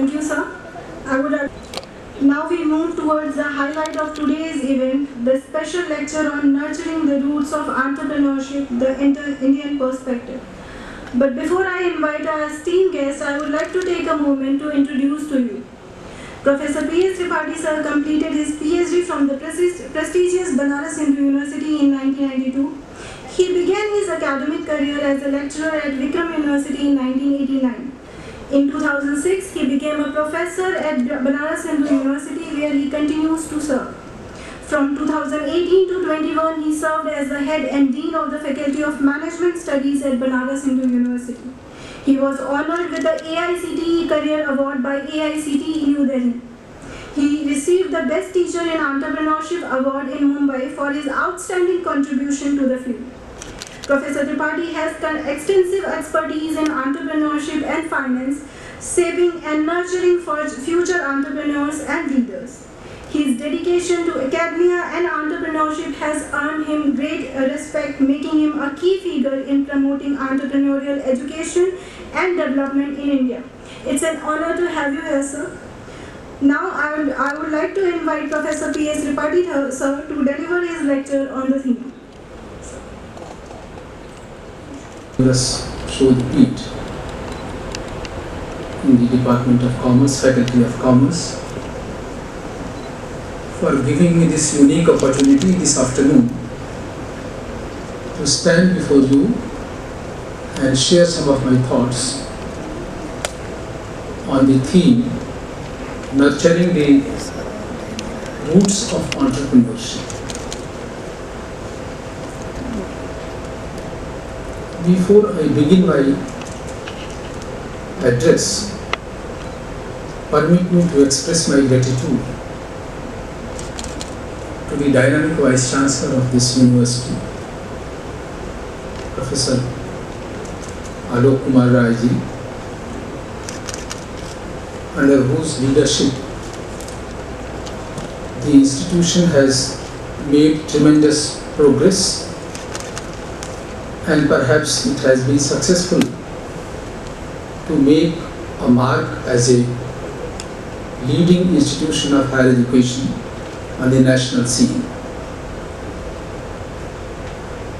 Thank you, sir. Now we move towards the highlight of today's event, the special lecture on nurturing the roots of entrepreneurship, the Indian perspective. But before I invite our esteemed guest, I would like to take a moment to introduce to you. Professor P.S. Tripathi sir completed his PhD from the prestigious Banaras Hindu University in 1992. He began his academic career as a lecturer at Vikram University in 1989. In 2006, he became a professor at Banaras Hindu University where he continues to serve. From 2018 to 21, he served as the head and dean of the Faculty of Management Studies at Banaras Hindu University. He was honored with the AICTE Career Award by AICTE New Delhi. He received the Best Teacher in Entrepreneurship Award in Mumbai for his outstanding contribution to the field. Professor Tripathi has extensive expertise in entrepreneurship and finance, shaping and nurturing for future entrepreneurs and leaders. His dedication to academia and entrepreneurship has earned him great respect, making him a key figure in promoting entrepreneurial education and development in India. It's an honor to have you here, sir. Now I would like to invite Professor P.S. Tripathi sir to deliver his lecture on the theme. Us show the Pete in the Department of Commerce, Faculty of Commerce, for giving me this unique opportunity this afternoon to stand before you and share some of my thoughts on the theme nurturing the roots of entrepreneurship. Before I begin my address, permit me to express my gratitude to the dynamic Vice Chancellor of this university, Professor Alok Kumar Rai ji, under whose leadership the institution has made tremendous progress, and perhaps it has been successful to make a mark as a leading institution of higher education on the national scene.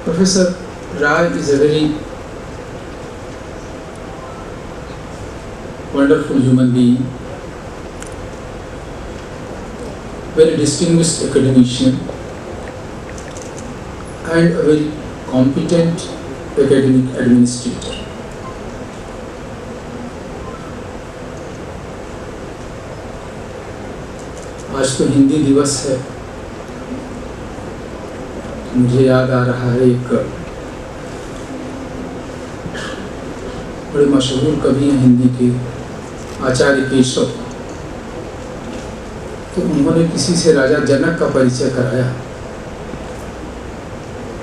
Professor Rai is a very wonderful human being, very distinguished academician, and a very competent academic administrator. आज तो हिंदी दिवस है, मुझे याद आ रहा है एक बड़े मशहूर कवि हैं हिंदी के, आचार्य केशव। तो उन्होंने किसी से राजा जनक का परिचय कराया।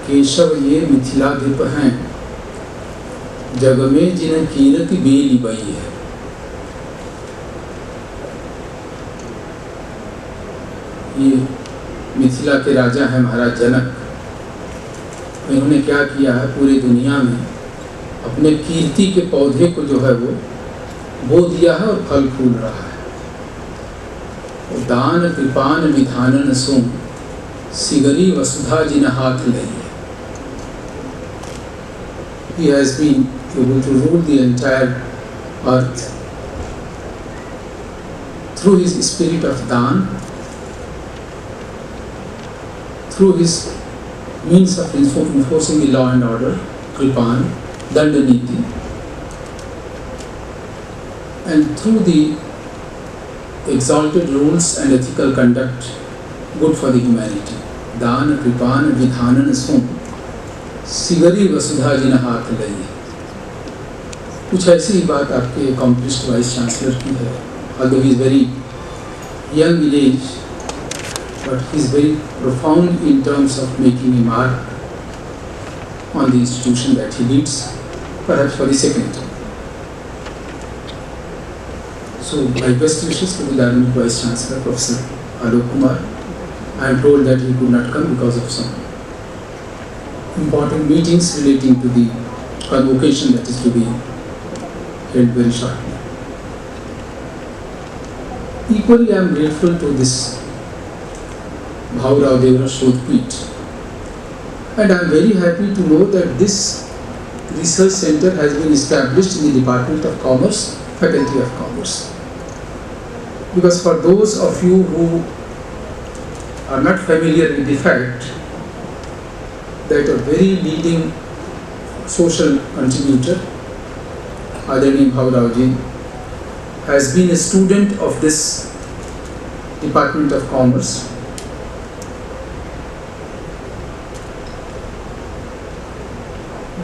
केशव ये मिथिलाधिप हैं, जग में जिन कीरति बेली बई है। ये मिथिला के राजा हैं महाराज जनक। इन्होंने क्या किया है, पूरी दुनिया में अपने कीर्ति के पौधे को जो है वो बो दिया है और फल फूल रहा है। और दान कृपान विधानन सो सिगरी वसुधा जिन हाथ लई है। He has been able to rule the entire earth through his spirit of Dan, through his means of enforcing the law and order, Kripan, Dandaniti, and through the exalted rules and ethical conduct good for the humanity. Dan, Kripan, Vidhanan, Sum, सिगरी वसुधा जिन हाथ लई। कुछ ऐसी ही बात आपके accomplished vice chancellor की है। Although he is very young in age, but he is very profound in terms of making a mark on the institution that he leads, perhaps for the second time. So my best wishes to the dynamic Vice Chancellor, Professor Alok Kumar. I am told that he could not come because of some important meetings relating to the convocation that is to be held very shortly. Equally, I am grateful to this Bhaurao Devara Shodhpeeth, and I am very happy to know that this research center has been established in the Department of Commerce, Faculty of Commerce. Because for those of you who are not familiar with the fact that a very leading social contributor, Adani Bhaurao has been a student of this Department of Commerce.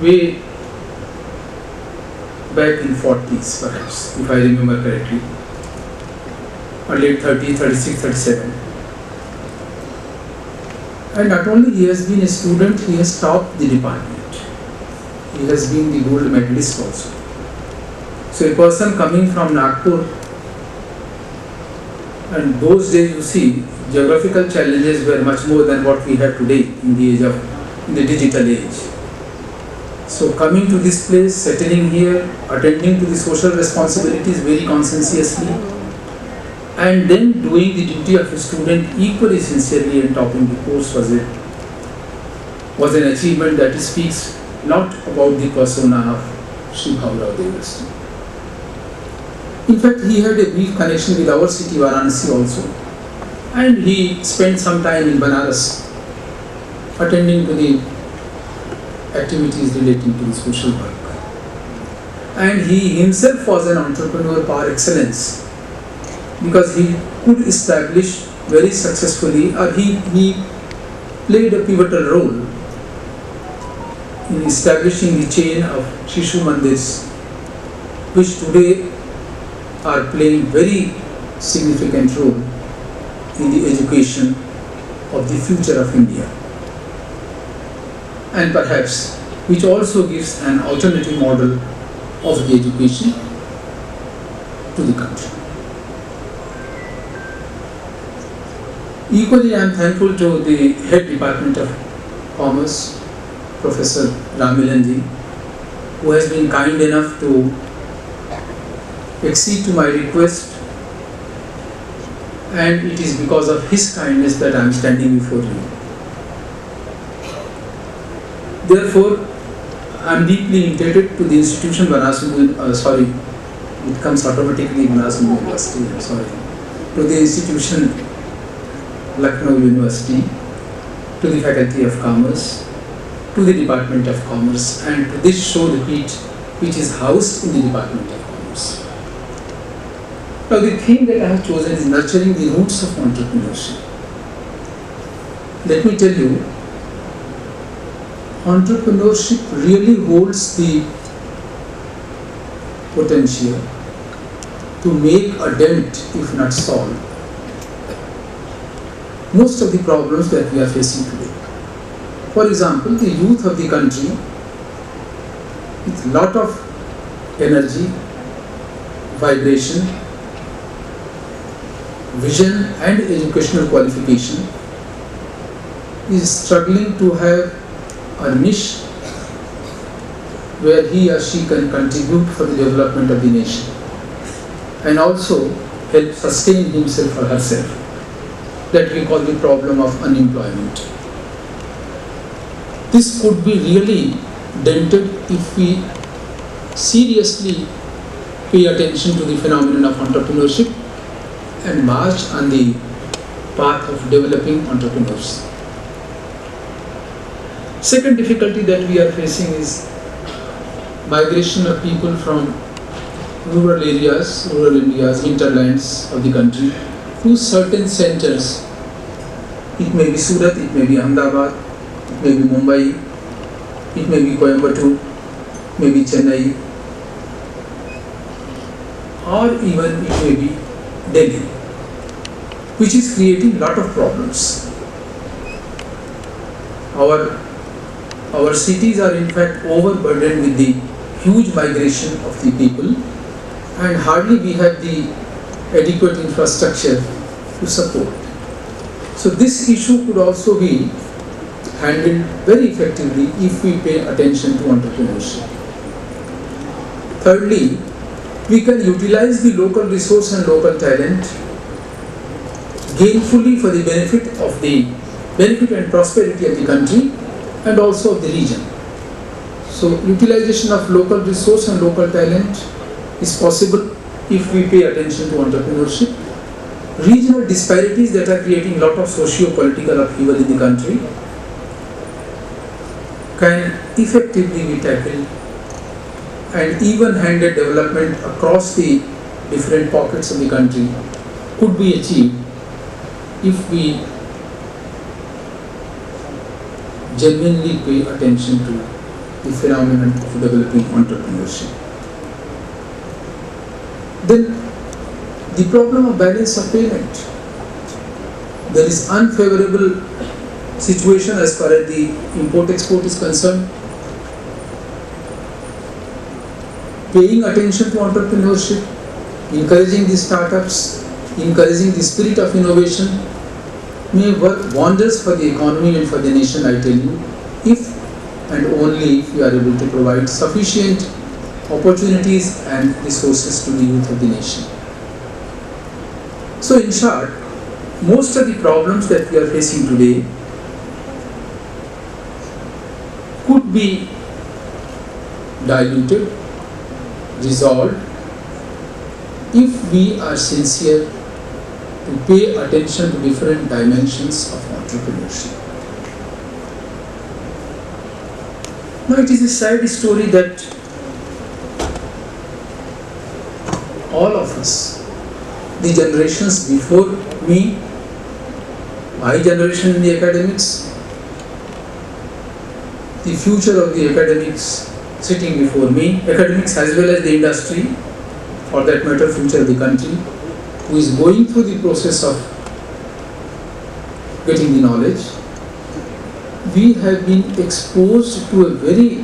Way back in 40s perhaps, if I remember correctly, or late 30s, 36, 37. And not only he has been a student, he has topped the department. He has been the gold medalist also. So a person coming from Nagpur, and those days you see, geographical challenges were much more than what we have today in the digital age. So coming to this place, settling here, attending to the social responsibilities very conscientiously, and then doing the duty of a student equally sincerely and topping the course was an achievement that speaks not about the persona of Sri Bhaurao Devara. In fact, he had a brief connection with our city Varanasi also, and he spent some time in Banaras attending to the activities relating to the social work. And he himself was an entrepreneur par excellence, because he could establish very successfully, or he played a pivotal role in establishing the chain of Shishu Mandirs, which today are playing very significant role in the education of the future of India, and perhaps which also gives an alternative model of the education to the country. Equally, I am thankful to the Head Department of Commerce, Professor Ramilanji, who has been kind enough to accede to my request, and it is because of his kindness that I am standing before you. Therefore, I am deeply indebted to the institution it comes automatically Banaras University, to the institution Lucknow University, to the Faculty of Commerce, to the Department of Commerce, and to this Shodhpeeth, which is housed in the Department of Commerce. Now, the theme that I have chosen is nurturing the roots of entrepreneurship. Let me tell you, entrepreneurship really holds the potential to make a dent, if not solve, most of the problems that we are facing today. For example, the youth of the country, with a lot of energy, vibration, vision and educational qualification, is struggling to have a niche where he or she can contribute for the development of the nation and also help sustain himself or herself. That we call the problem of unemployment. This could be really dented if we seriously pay attention to the phenomenon of entrepreneurship and march on the path of developing entrepreneurs. Second difficulty that we are facing is migration of people from rural areas, rural India's hinterlands of the country to certain centers. It may be Surat, it may be Ahmedabad, it may be Mumbai, it may be Coimbatore, maybe Chennai, or even it may be Delhi, which is creating a lot of problems. Our cities are in fact overburdened with the huge migration of the people, and hardly we have the adequate infrastructure to support. So this issue could also be handled very effectively if we pay attention to entrepreneurship. Thirdly, we can utilize the local resource and local talent gainfully for the benefit and prosperity of the country and also of the region. So utilization of local resource and local talent is possible if we pay attention to entrepreneurship. Regional disparities that are creating a lot of socio-political upheaval in the country can effectively be tackled, and even-handed development across the different pockets of the country could be achieved if we genuinely pay attention to the phenomenon of developing entrepreneurship. Then the problem of balance of payment. There is unfavorable situation as far as the import-export is concerned. Paying attention to entrepreneurship, encouraging the startups, encouraging the spirit of innovation may work wonders for the economy and for the nation, I tell you, if and only if we are able to provide sufficient opportunities and resources to the youth of the nation. So in short, most of the problems that we are facing today could be diluted, resolved, if we are sincere to pay attention to different dimensions of entrepreneurship. Now it is a sad story that all of us, the generations before me, my generation in the academics, the future of the academics sitting before me, academics as well as the industry, for that matter future of the country, who is going through the process of getting the knowledge, we have been exposed to a very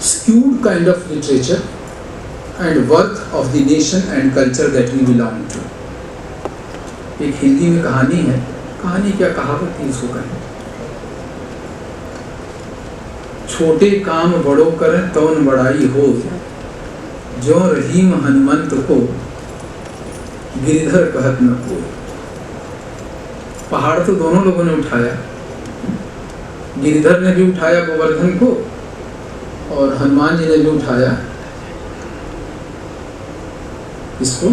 skewed kind of literature and worth of the nation and culture that we belong to. एक हिंदी में कहानी है, कहानी क्या कहावत थी इसको कहें, छोटे काम बड़ों करें तौन बड़ाई हो, जो रहीम हनुमंत को गिरधर कहत न कोई। पहाड़ तो दोनों लोगों ने उठाया, गिरधर ने भी उठाया गोवर्धन को और हनुमान जी ने भी उठाया इसको,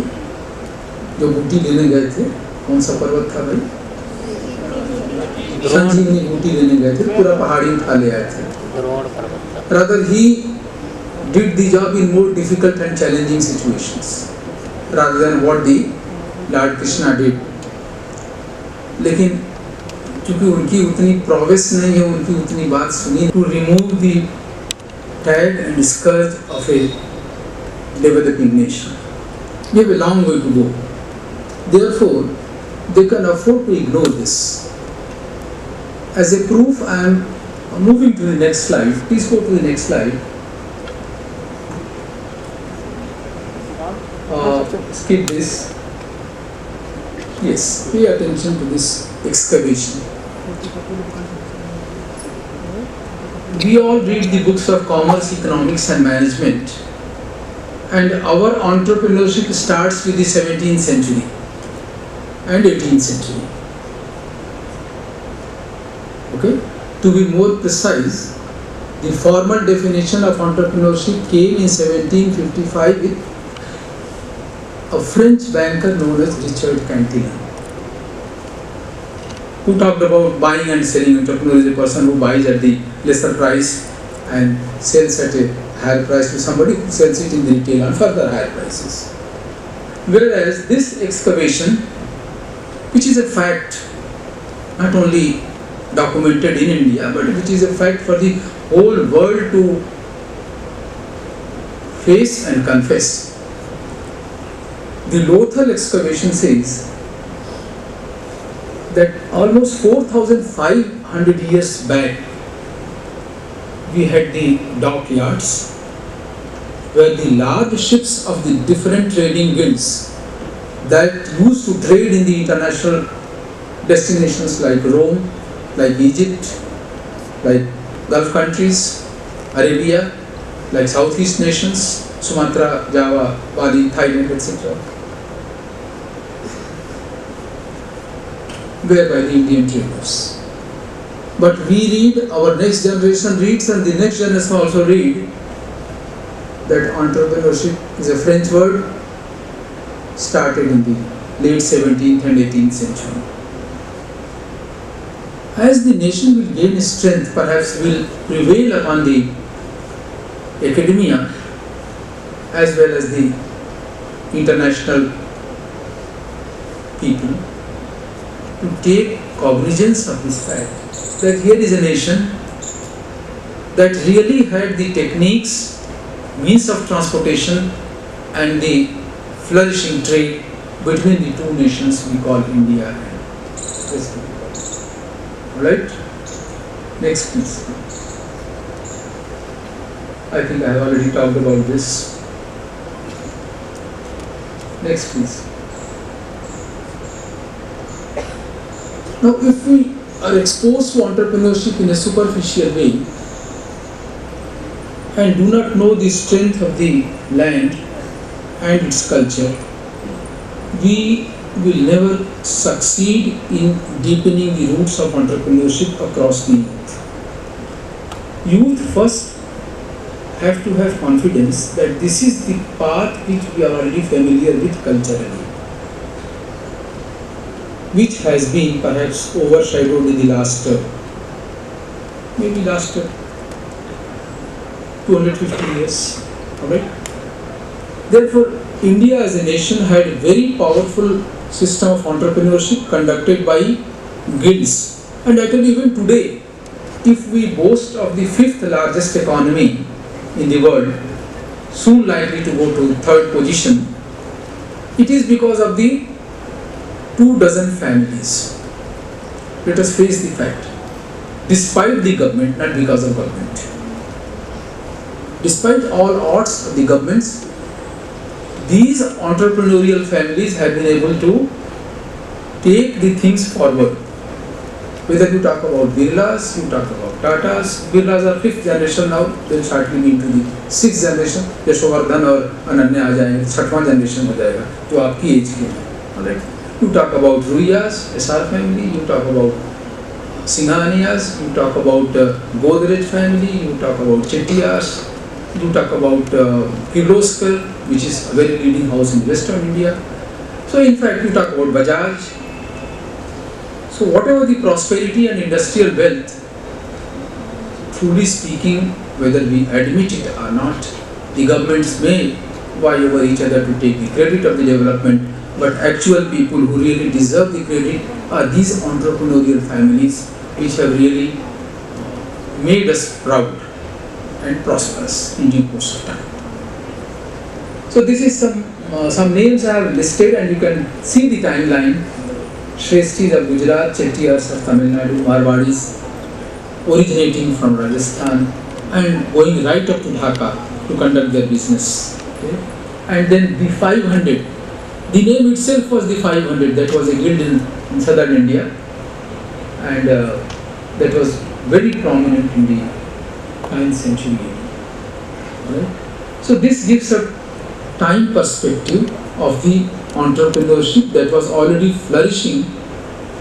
जो बूटी लेने गए थे। कौन सा पर्वत था भाई? संजीवनी बूटी लेने गए थे, पूरा पहाड़ी उठा ले आए थे। Rather he did the job in more difficult and challenging situations rather than what the Lord Krishna did. लेकिन क्योंकि उनकी उतनी प्रोग्रेस नहीं है, उनकी उतनी बात सुनी, to remove the tag and scourge of a developing nation. We have a long way to go. Therefore, they can afford to ignore this. As a proof, I am moving to the next slide. Please go to the next slide. Skip this. Yes, pay attention to this excavation. We all read the books of commerce, economics and management, and our entrepreneurship starts with the 17th century and 18th century. Okay? To be more precise, the formal definition of entrepreneurship came in 1755 with a French banker known as Richard Cantillon, who talked about buying and selling. Entrepreneur is a person who buys at the lesser price and sells at a higher price to somebody who sells it in the retail on further higher prices. Whereas this excavation, which is a fact not only documented in India, but which is a fact for the whole world to face and confess. The Lothal excavation says that almost 4,500 years back we had the dockyards where the large ships of the different trading guilds that used to trade in the international destinations like Rome, like Egypt, like Gulf countries, Arabia, like Southeast nations, Sumatra, Java, Bali, Thailand, etc. whereby the Indian traders. But we read, our next generation reads, and the next generation also read that entrepreneurship is a French word started in the late 17th and 18th century. As the nation will gain strength, perhaps will prevail upon the academia as well as the international people to take cognizance of this fact that here is a nation that really had the techniques, means of transportation and the flourishing trade between the two nations we call India and West Bengal. Alright? Next please. I think I have already talked about this. Next please. Now if we are exposed to entrepreneurship in a superficial way and do not know the strength of the land and its culture, we will never succeed in deepening the roots of entrepreneurship across the youth. Youth first have to have confidence that this is the path which we are already familiar with culturally, which has been perhaps overshadowed in the last 250 years. Alright? Therefore, India as a nation had a very powerful system of entrepreneurship conducted by guilds. And I tell you, even today, if we boast of the 5th largest economy in the world, soon likely to go to 3rd position, it is because of the 24 families. Let us face the fact. Despite the government, not because of government. Despite all odds of the governments, these entrepreneurial families have been able to take the things forward. Whether you talk about Birlas, you talk about Tatas. Birlas are 5th generation now, they will shortly be into the 6th generation. Yashovardhan और अनन्या आ जाएंगे, 6वां generation हो जाएगा, जो आपकी as के हैं. Alright. You talk about Ruiyas, SR family, you talk about Singhanias, you talk about Godrej family, you talk about Chettiars, you talk about Kirloskar, which is a very leading house in Western India. So in fact, you talk about Bajaj. So whatever the prosperity and industrial wealth, truly speaking, whether we admit it or not, the governments may vie over each other to take the credit of the development, but actual people who really deserve the credit are these entrepreneurial families which have really made us proud and prosperous in due course of time. So this is some names I have listed, and you can see the timeline. Shrestris of Gujarat, Chettiars of Tamil Nadu, Marwadis originating from Rajasthan and going right up to Dhaka to conduct their business. Okay? And then the 500, the name itself was the 500, that was a guild in southern India, and that was very prominent in the 9th century. Right? So this gives a time perspective of the entrepreneurship that was already flourishing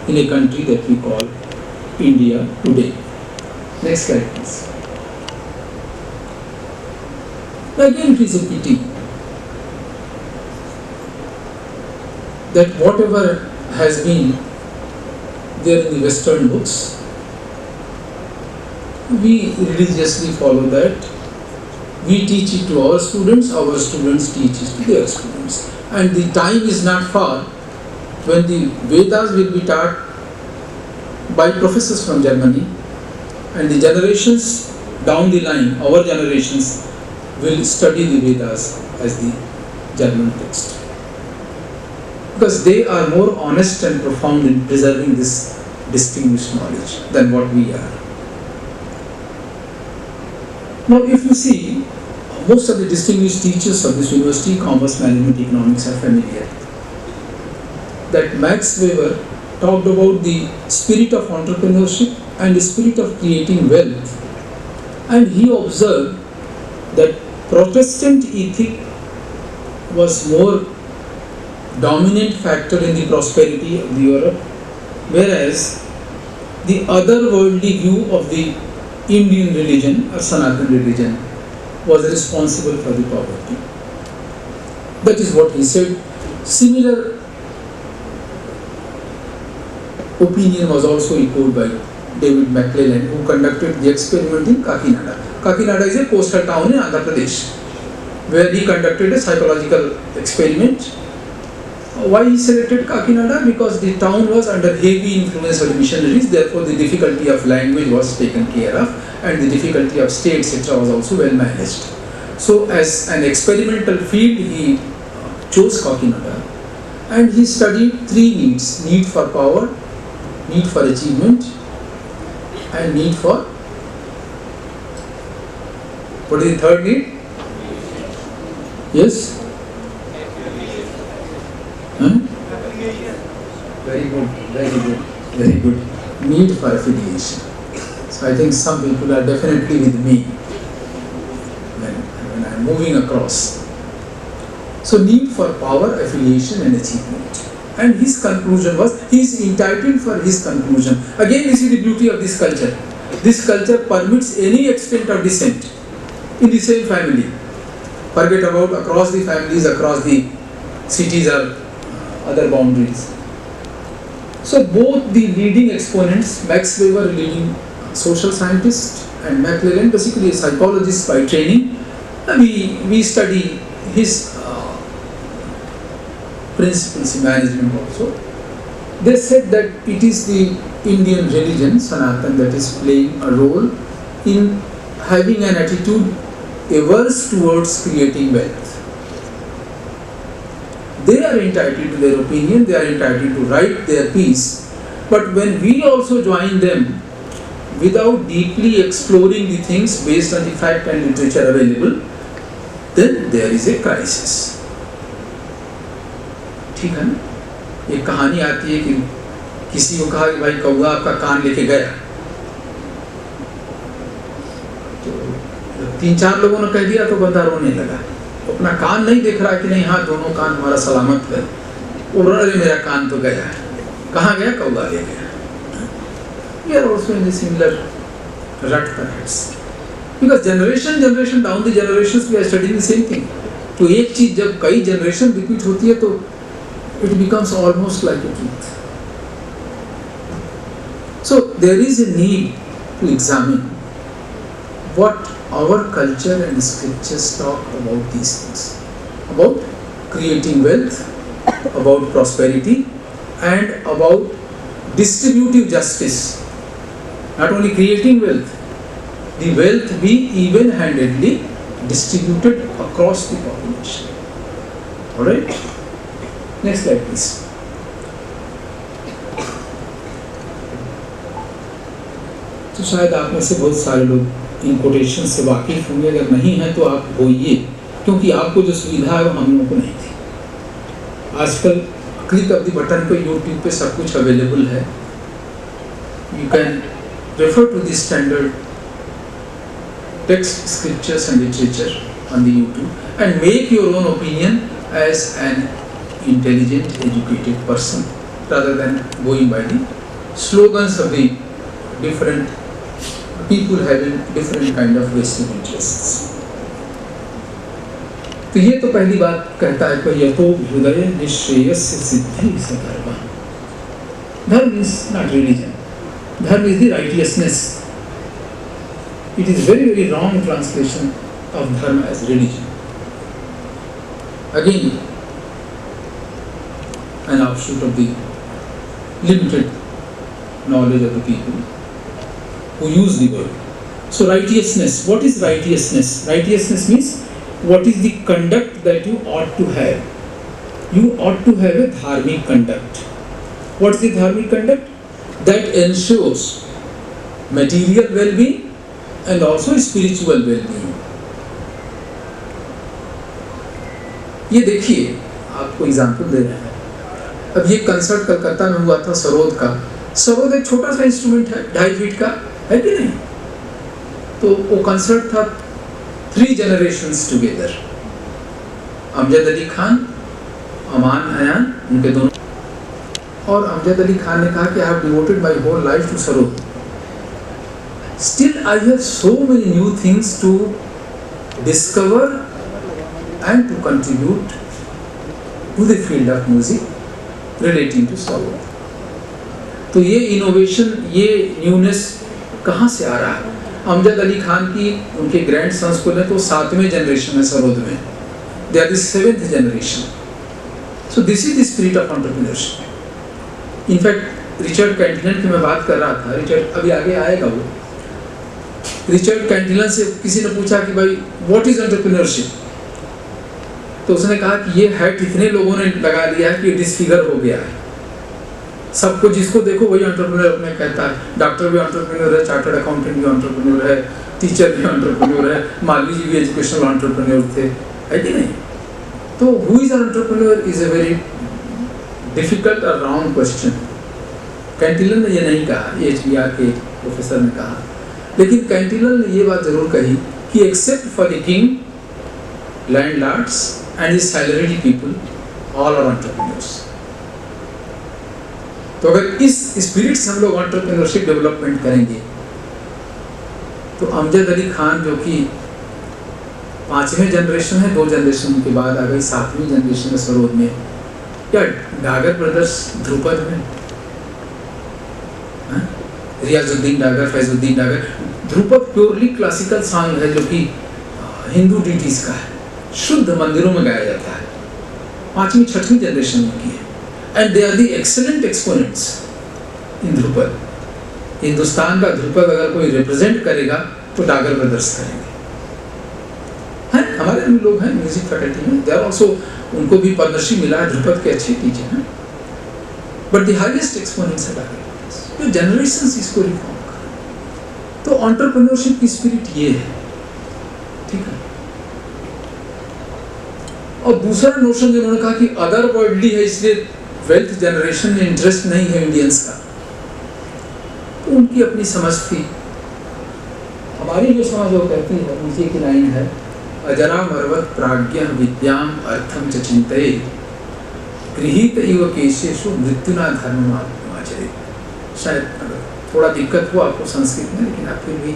in a country that we call India today. Next slide please. Again, it is a pity that whatever has been there in the Western books, we religiously follow that. We teach it to our students teach it to their students. And the time is not far when the Vedas will be taught by professors from Germany, and the generations down the line, our generations, will study the Vedas as the German text. Because they are more honest and profound in preserving this distinguished knowledge than what we are. Now if you see, most of the distinguished teachers of this university, commerce, management, economics, are familiar that Max Weber talked about the spirit of entrepreneurship and the spirit of creating wealth, and he observed that Protestant ethic was more dominant factor in the prosperity of the Europe whereas the otherworldly view of the Indian religion or Sanatana religion was responsible for the poverty. That is what he said. Similar opinion was also echoed by David McClellan, who conducted the experiment in Kakinada. Kakinada is a coastal town in Andhra Pradesh, where he conducted a psychological experiment. Why he selected Kakinada? Because the town was under heavy influence of the missionaries, therefore the difficulty of language was taken care of, and the difficulty of stay, etc. was also well managed. So as an experimental field, he chose Kakinada, and he studied three needs: need for power, need for achievement, and need for, what is the third need? Yes? Huh? Very good, very good, very good. Need for affiliation. So I think some people are definitely with me when I am moving across. So need for power, affiliation and achievement. And his conclusion was, he is entitled for his conclusion. Again, this is the beauty of this culture. This culture permits any extent of descent in the same family. Forget about across the families, across the cities or other boundaries. So both the leading exponents, Max Weber, leading social scientist, and McClellan, basically a psychologist by training, we study his principles in management also. They said that it is the Indian religion, Sanatana, that is playing a role in having an attitude averse towards creating wealth. They are entitled to their opinion, they are entitled to write their piece, but when we also join them without deeply exploring the things based on the fact and literature available, then there is a crisis. ठीक है ना? एक कहानी आती है कि किसी को कहा कि भाई कौवा आपका कान लेके गया, तो 3-4 लोगों ने कह दिया तो बंदा रोने लगा, अपना कान नहीं देख रहा कि नहीं, हाँ दोनों कान हमारा सलामत है, अरे मेरा कान तो गया, कहाँ गया? कौवा ले गया. We are also in the similar rut perhaps, because generation down the generations we are studying the same thing. तो एक चीज जब कई जनरेशन रिपीट होती है तो it becomes almost like a truth. So there is a need to examine what our culture and scriptures talk about these things, about creating wealth, about prosperity, and about distributive justice. Not only creating wealth, the wealth be even-handedly distributed across the population. Alright? Next slide please. तो शायद आप में से बहुत सारे लोग इन quotation से वाकिफ होंगे, अगर नहीं है तो आप होइए, क्योंकि आपको जो सुविधा है वो हम लोगों को नहीं थी. आजकल क्लिक ऑफ द बटन पे यूट्यूब पे सब कुछ अवेलेबल है. You can refer to the standard text, scriptures and literature on the YouTube and make your own opinion as an intelligent, educated person, rather than going by the slogans of the different people having different kind of vested interests. तो ये तो पहली बात कहता है कि यतो हृदय निश्रेयस्य सिद्धि सकर्मा. Dharma is not religion. Dharma is the righteousness. It is very, very wrong translation of dharma as religion. Again, an offshoot of the limited knowledge of the people who use the word. So righteousness, what is righteousness? Righteousness means what is the conduct that you ought to have. You ought to have a dharmic conduct. What is the dharmic conduct? That ensures material well-being and also spiritual well-being. ये देखिए, आपको example दे रहे हैं. अब ये concert Calcutta में हुआ था सरोद का. सरोद एक छोटा सा इंस्ट्रूमेंट है, 2.5 फीट का है कि नहीं? तो वो कंसर्ट था 3 generations टुगेदर. अमजद अली खान, अमान अयान, उनके दोनों और अमजद अली खान ने कहा कि I have devoted my whole life to sarod, still I have so many new things to discover and to contribute to the field of music relating to sarod. तो ये इनोवेशन, ये न्यूनेस कहाँ से आ रहा है? अमजद अली खान की उनके ग्रैंड सन्स को तो 7वें जनरेशन है सरोद में, they are the 7th generation. So this is the spirit of entrepreneurship. In fact Richard Cantillon की मैं बात कर रहा था, रिचर्ड अभी आगे आएगा वो। रिचर्ड कैंटिलन से किसी ने पूछा कि भाई व्हाट इज एंटरप्रेन्योरशिप, तो उसने कहा कि ये हैट इतने लोगों ने लगा लिया है कि डिसफिगर हो गया है। सबको जिसको देखो वही एंटरप्रेन्योर में कहता है। डॉक्टर भी एंटरप्रेन्योर है, चार्टर्ड अकाउंटेंट भी एंटरप्रेन्योर है, टीचर भी एंटरप्रेन्योर है, माली जी भी एजुकेशनल एंटरप्रेन्योर थे, है कि नहीं? तो who is an entrepreneur is a very difficult और राउंड क्वेश्चन। कैंटिलन ने ये नहीं कहा, ये HBR के प्रोफेसर ने कहा, लेकिन कैंटिलन ने ये बात जरूर कही कि except for the king, landlords and the salaried people, all are entrepreneurs. तो अगर इस स्पिरिट से हम लोग एंटरप्रेन्योरशिप डेवलपमेंट करेंगे तो अमजद अली खान जो कि 5वें जनरेशन है, 2 जनरेशन के बाद आ गई 7वीं जनरेशन है सरोद में, या डागर ब्रदर्स ध्रुपद में, Riyazuddin Dagar, Faizuddin Dagar. Dhrupad purely classical song है जो कि हिंदू डिटीज का है, शुद्ध मंदिरों में गाया जाता है, 5वीं 6वीं जनरेशन में की है। And they are the excellent exponents in Dhrupad. Hindustan का ध्रुपद अगर कोई रिप्रेजेंट करेगा तो डागर ब्रदर्स करेंगे, हैं? हमारे भी लोग हैं म्यूजिक फैकल्टी में, दे आर आल्सो, उनको भी पद्मश्री मिला है, ध्रुपद के अच्छे टीचर हैं, बट द हाईएस्ट एक्सपोनेंट्स है डागर ब्रदर्स, जो जनरेशंस इसको रिफॉर्म कर। तो एंटरप्रेन्योरशिप की स्पिरिट ये है, ठीक है। और दूसरा नोशन जो उन्होंने कहा कि अदर वर्ल्डली है, इसलिए वेल्थ जनरेशन में इंटरेस्ट नहीं है इंडियंस का, तो उनकी अपनी समझ थी। हमारी जो समझ वो कहती है, नीचे की लाइन है, अजरा मरवत प्राज्ञ विद्याम अर्थम च चिंतये गृहीत इव केशेषु मृत्युना धर्ममाचरे। शायद थोड़ा दिक्कत हो आपको संस्कृत में, लेकिन आप फिर भी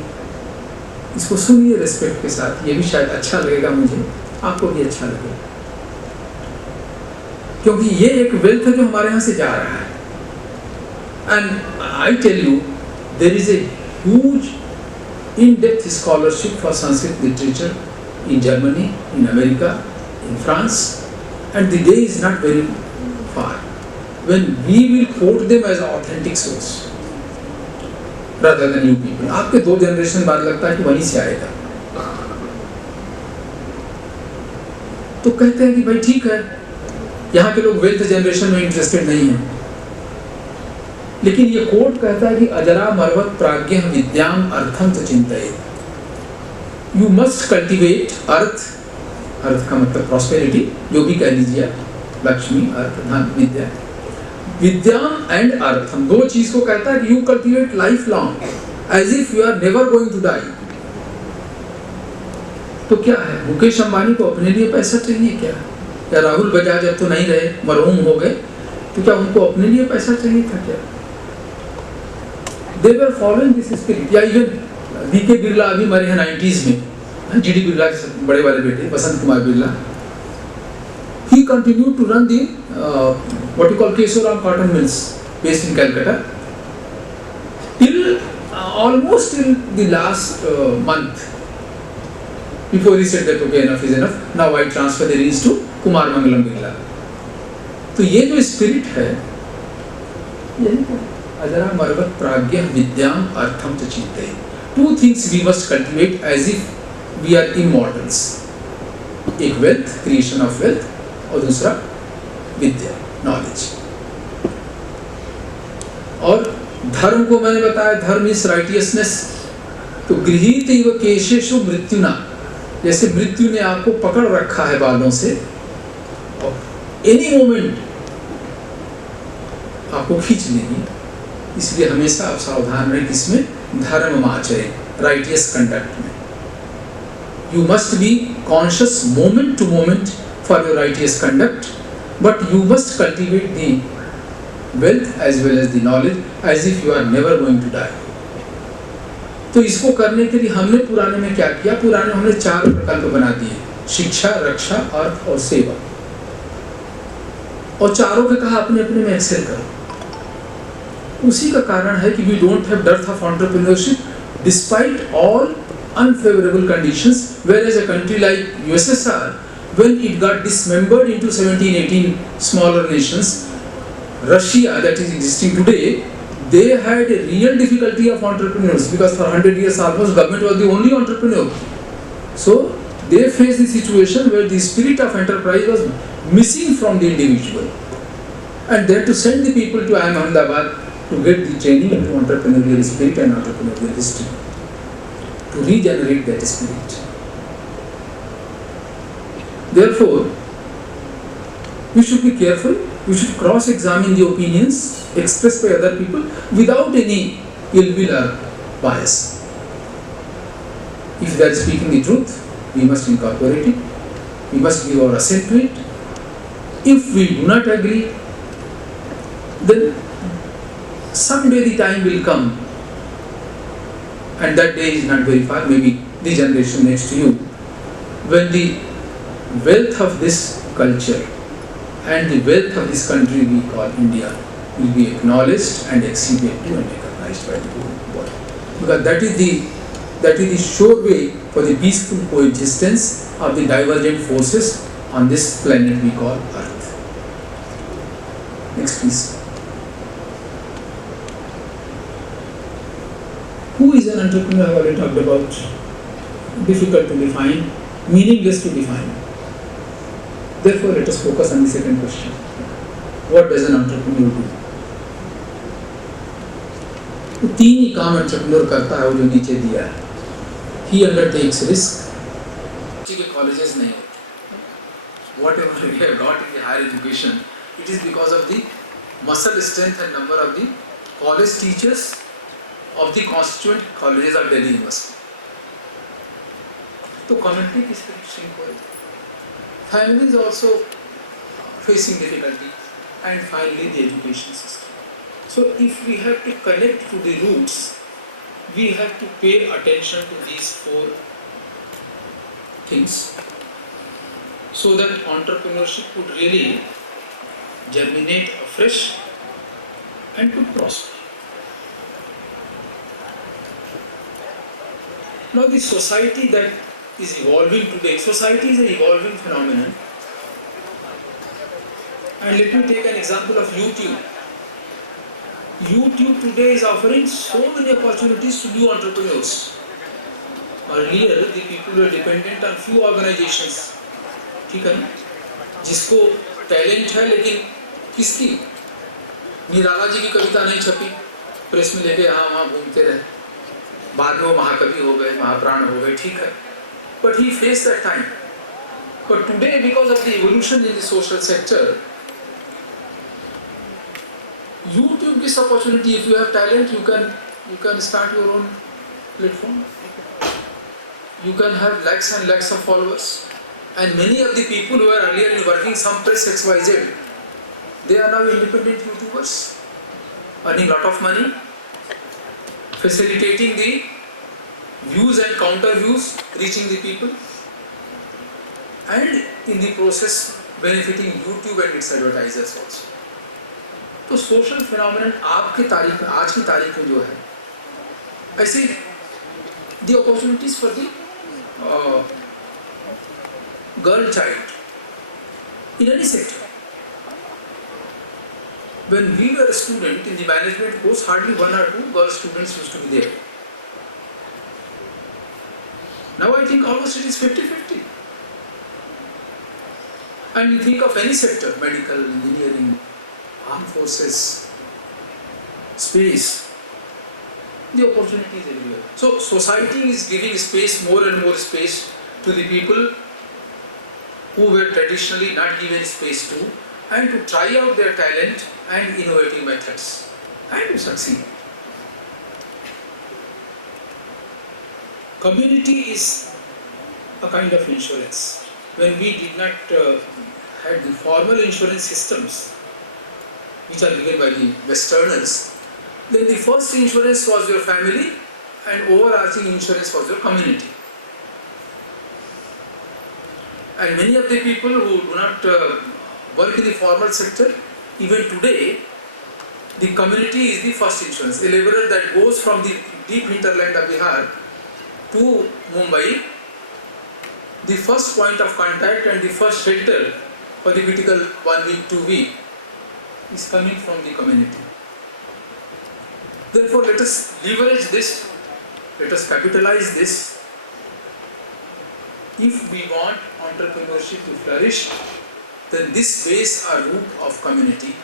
इसको सुनिए रिस्पेक्ट के साथ, ये भी शायद अच्छा लगेगा मुझे, आपको भी अच्छा लगेगा, क्योंकि ये एक वेल्थ है जो हमारे यहाँ से जा रहा है। And I tell you there is a huge in depth scholarship for Sanskrit literature in Germany, in America, in France, and the day is not very far when we will quote them as authentic source rather than you people. आपके 2 generation बाद लगता है कि वहीं से आएगा। तो कहते हैं कि भाई ठीक है, यहाँ के लोग वेल्थ जनरेशन में इंटरेस्टेड नहीं है, लेकिन ये कोट कहता है कि अजरा मरवत प्राज्ञ विद्याम अर्थम च चिंतये। यू मस्ट कल्टिवेट अर्थ, अर्थ का मतलब प्रॉस्पेरिटी, जो भी कह लीजिए, लक्ष्मी, अर्थ, धन, विद्या, विद्याम एंड अर्थम, 2 चीज को कहता है कि you cultivate life long as if you are never going to die. तो क्या है, मुकेश अंबानी को अपने लिए पैसा चाहिए क्या? या राहुल बजाज अब तो नहीं रहे, मरहूम हो गए, तो क्या उनको अपने लिए पैसा चाहिए था क्या? They were following this spirit। या इवन वीके बिरला अभी मरे हैं 90s में, GD बिरला के बड़े वाले बेटे वसंत Kumar Birla, he continued to run the what you call Kesoram cotton mills based in Calcutta till almost till the last month before he said that okay, enough is enough, now I transfer the reins to Kumar Mangalam Birla. तो ये जो spirit है, यही अजरा मरवत प्राज्ञ विद्याम अर्थम च चिंतये। 2 things we must cultivate as if we are immortals, एक wealth, creation of wealth, और दूसरा विद्या, नॉलेज। और धर्म को मैंने बताया, धर्म इज राइटियसनेस। तो गृहीत इव केशेषु मृत्युना, जैसे मृत्यु ने आपको पकड़ रखा है बालों से, एनी मोमेंट आपको खींच लेगी, इसलिए हमेशा आप सावधान रहें किसमें, धर्म आचरे, राइटियस कंडक्ट में। You must be conscious moment to moment for your righteous conduct, but you must cultivate the wealth as well as the knowledge, as if you are never going to die. तो इसको करने के लिए हमने पुराने में क्या किया? पुराने हमने 4 प्रकल्प बना दिए: शिक्षा, रक्षा, अर्थ और सेवा। और चारों के कहा अपने अपने में एक्सेल करो। उसी का कारण है कि we don't have depth of entrepreneurship despite all unfavorable conditions, whereas a country like USSR, when it got dismembered into 17-18 smaller nations, Russia that is existing today, they had a real difficulty of entrepreneurs, because for 100 years almost government was the only entrepreneur. So they faced the situation where the spirit of enterprise was missing from the individual, and they had to send the people to IIM Ahmedabad to get the training into entrepreneurial spirit and entrepreneurial history, to regenerate that spirit. Therefore, we should be careful. We should cross-examine the opinions expressed by other people without any ill will or bias. If they are speaking the truth, we must incorporate it. We must give our assent to it. If we do not agree, then someday the time will come, and that day is not very far, maybe the generation next to you, when the wealth of this culture and the wealth of this country we call India will be acknowledged and acceded to and recognized by the whole world. Because that is the sure way for the peaceful coexistence of the divergent forces on this planet we call Earth. Next please. Who is an entrepreneur? I have already talked about. Difficult to define, meaningless to define. Therefore, let us focus on the second question. What does an entrepreneur do? तो 3 ही काम entrepreneur करता है, वो जो नीचे दिया है. He undertakes risk. बच्चे के कॉलेजेस नहीं होते. Whatever we have got in the higher education, it is because of the muscle strength and number of the college teachers of the constituent colleges of Delhi University. तो community किस तरह हो रही है? Family is also facing difficulty, and finally the education system. So if we have to connect to the roots, we have to pay attention to these 4 things, so that entrepreneurship could really germinate afresh and could prosper. Now the society that is evolving today, society is an evolving phenomenon, and let me take an example of YouTube. YouTube today is offering so many opportunities to new entrepreneurs. Earlier the people were dependent on few organizations, ठीक है ना, जिसको talent है, लेकिन किसकी? निराला जी की कविता नहीं छपी, प्रेस में लेके यहाँ वहाँ घूमते रहे, बाद में वो महाकवि हो गए, महाप्राण हो गए, ठीक है. But he faced that time. But today, because of the evolution in the social sector, YouTube gives opportunity. If you have talent, you can start your own platform. You can have lakhs and lakhs of followers. And many of the people who were earlier working some press XYZ, they are now independent YouTubers, earning lot of money, facilitating the views and counter views, reaching the people, and in the process benefiting YouTube and its advertisers also. तो social phenomenon आपके तारीख में, आज की तारीख में जो है, ऐसे the opportunities for the girl child in any sector. When we were a student in the management course, hardly 1 or 2 girl students used to be there. Now I think almost it is 50-50. And you think of any sector, medical, engineering, armed forces, space, the opportunity is everywhere. So society is giving space, more and more space to the people who were traditionally not given space to, and to try out their talent and innovative methods, and to succeed. Community is a kind of insurance. When we did not have the formal insurance systems, which are given by the Westerners, then the first insurance was your family and overarching insurance was your community. And many of the people who do not work in the formal sector, even today, the community is the first insurance. A laborer that goes from the deep hinterland of Bihar to Mumbai, the first point of contact and the first shelter for the critical 1 week, 2 week is coming from the community. Therefore, let us leverage this, let us capitalize this. If we want entrepreneurship to flourish, then this base or root of community.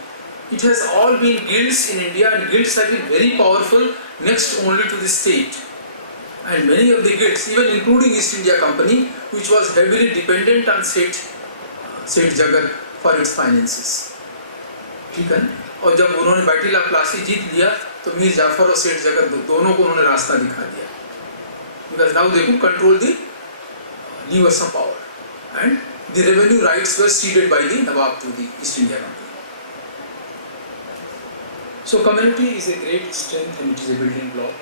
It has all been guilds in India, and guilds have been very powerful next only to the state. And many of the guilds, even including East India Company, which was heavily dependent on Seth Jagat for its finances. ठीक है? और जब उन्होंने battle of Plassey जीत लिया, तो मीर जाफर और सेठ जगत दोनों को उन्होंने रास्ता दिखा दिया. Because now they could control the levers of power, and the revenue rights were ceded by the Nawab to the East India Company. So community is a great strength and it is a building block.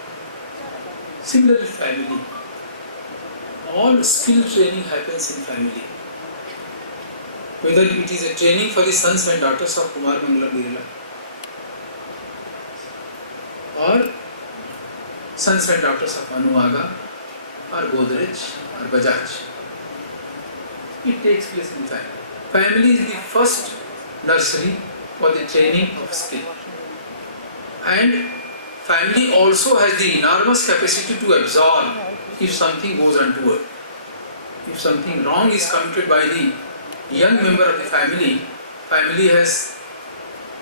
Similarly, family. All skill training happens in family. Whether it is a training for the sons and daughters of Kumar Mangalam Birla, or sons and daughters of Anu Aga, or Godrej, or Bajaj. It takes place in family. Family is the first nursery for the training of skill. And family also has the enormous capacity to absorb if something goes untoward. If something wrong is committed by the young member of the family, family has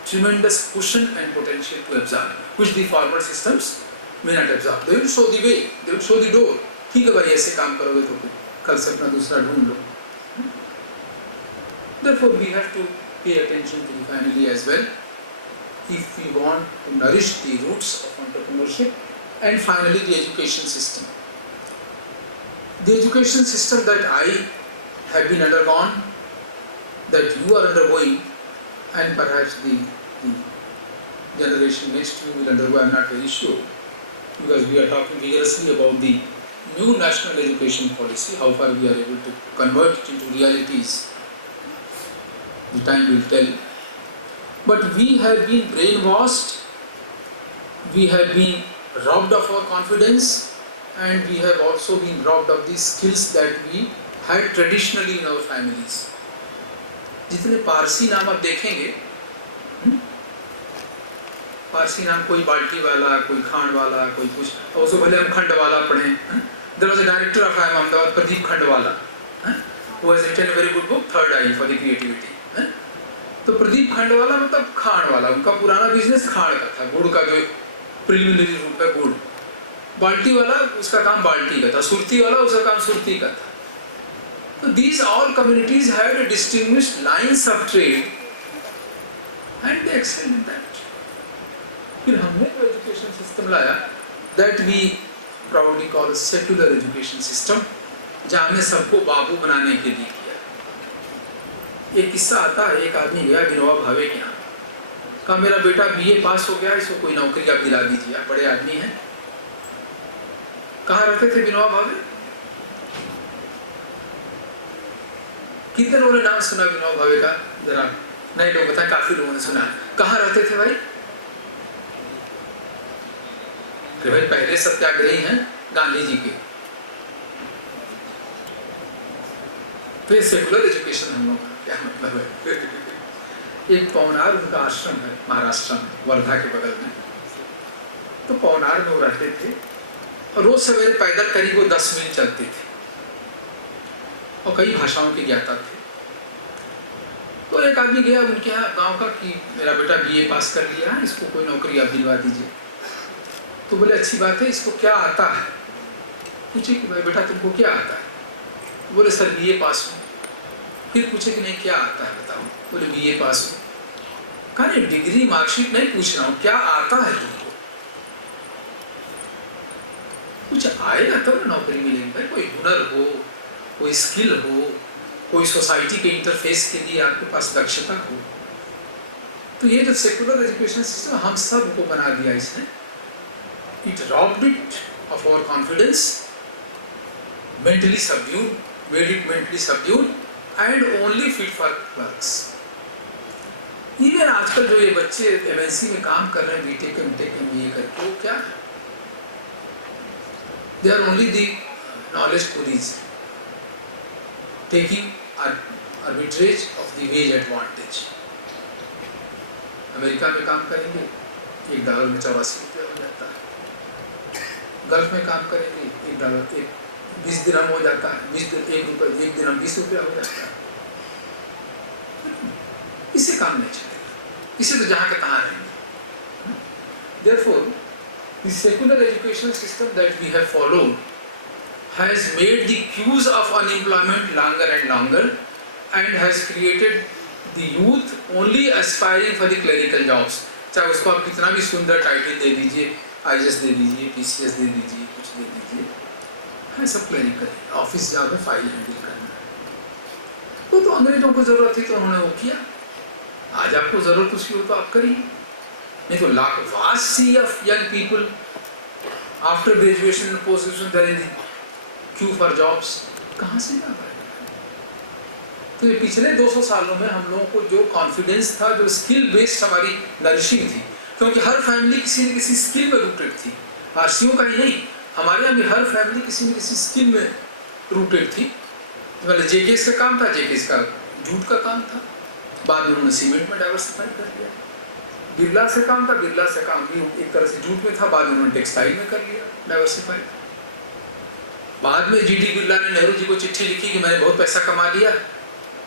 tremendous cushion and potential to absorb, which the formal systems may not absorb. They will show the way, they will show the door. ठीक है भाई ऐसे काम करोगे तो कल से अपना दूसरा ढूंढ लो. Therefore, we have to pay attention to the family as well if we want to nourish the roots of entrepreneurship. And finally, the education system. The education system that I have been undergone, that you are undergoing, and perhaps the generation next to you will undergo, I am not very sure, because we are talking vigorously about the new national education policy, how far we are able to convert it into realities. The time will tell. But we have been brainwashed, we have been robbed of our confidence, and we have also been robbed of the skills that we had traditionally in our families. जितने पारसी नाम आप देखेंगे, पारसी नाम कोई बाल्टी वाला, कोई खांड वाला, कोई कुछ, और उसको भले हम खंड वाला पढ़ें. There was a director of IIM Ahmedabad, Pradeep Khandwala, who has written a very good book, Third Eye for the Creativity. तो प्रदीप खंडवाला मतलब खाण वाला, उनका पुराना बिजनेस खाण का था, गुड़ का जो प्रिलिमिनरी रूप है गुड़. बाल्टी वाला उसका काम बाल्टी का था, सुरती वाला उसका काम सुरती का था. So these all communities had distinguished lines of trade and they excelled in that. फिर हमने जो एजुकेशन सिस्टम लाया, that we proudly call a secular education system, जहाँ हमने सबको बाबू बनाने के लिए किया. एक किस्सा आता है, एक आदमी गया विनोबा भावे के यहाँ, कहा मेरा बेटा बीए पास हो गया, इसको कोई नौकरी आप दिला दीजिए, आप बड़े आदमी हैं. कहाँ रहते थे विनोबा भावे? कितने लोगों ने नाम सुना विनोबा भावे का? जरा नए लोग बताएं. काफी लोगों ने सुना. कहाँ रहते थे भाई? भाई पहले सत्याग्रही हैं गांधी जी के. तो ये सेकुलर एजुकेशन हम लोग का क्या मतलब है? एक पवनार उनका आश्रम है महाराष्ट्र में, वर्धा के बगल में. तो पवनार में वो रहते थे और रोज सवेरे पैदल करीब वो 10 मील चलते थे और कई भाषाओं के ज्ञाता थे. तो एक आदमी गया उनके यहाँ गाँव का कि मेरा बेटा बीए पास कर लिया है, इसको कोई नौकरी आप दिलवा दीजिए. तो बोले अच्छी बात है, इसको क्या आता है? पूछे कि भाई बेटा तुमको क्या आता है? बोले सर बीए पास हूँ. फिर पूछे कि नहीं क्या आता है बताओ? बोले बीए पास हूँ. कहा नहीं डिग्री मार्कशीट नहीं पूछ रहा हूँ, क्या आता है तुमको? कुछ आएगा तब ना नौकरी मिलेगी. भाई कोई हुनर हो, कोई स्किल हो, कोई सोसाइटी के इंटरफेस के लिए आपके पास दक्षता हो. तो ये जो सेकुलर एजुकेशन सिस्टम हम सब को बना दिया इसने, it robbed it of our confidence, mentally subdued, made it mentally subdued and only fit for clerks. Even आजकल जो ये बच्चे एमएनसी में काम कर रहे हैं, बीटेक एमटेक में ये करके, वो क्या है? They are only the knowledge coolies taking arbitrage of the wage advantage. America में काम करेंगे $1 में 84 रुपये हो जाता है, गल्फ में काम करेंगे $1 20 दिरहम हो जाता है, 1 दिरहम 20 रुपया हो जाता है। इससे काम नहीं चलेगा, इससे तो जहाँ का तहाँ रहेंगे। Therefore, the secular education system that we have followed has made the queues of unemployment longer and longer and has created the youth only aspiring for the clerical jobs। चाहे उसको आप कितना भी सुंदर टाइटल दे दीजिए, IAS दे दीजिए, PCS दे दीजिए, कुछ दे दीजिए, है सब क्लरिकल, ऑफिस जॉब में फाइल हैंडल करना है। वो तो अंग्रेजों को जरूरत थी तो उन्होंने वो किया, आज आपको जरूरत उसकी हो तो आप करिए। नहीं तो lakh vast sea of young people after graduation and post graduation there in the queue for jobs, कहाँ से आ पाएगा? तो ये पिछले 200 सालों में हम लोगों को जो कॉन्फिडेंस था, जो स्किल बेस्ड हमारी नरिशिंग थी, क्योंकि हर फैमिली किसी न किसी स्किल में रूटेड थी, आरसीओ का ही नहीं, हमारे यहाँ भी हर फैमिली किसी न किसी स्किल में रूटेड थी। मतलब जेकेएस का काम था, जेकेएस का जूट का काम था, बाद में उन्होंने सीमेंट में डाइवर्सिफाई कर लिया। बिरला से काम था, बिरला से काम भी एक तरह से जूट में था, बाद में उन्होंने टेक्सटाइल में कर लिया डाइवर्सिफाई। बाद में जीडी बिरला ने नेहरू जी को चिट्ठी लिखी कि मैंने बहुत पैसा कमा लिया,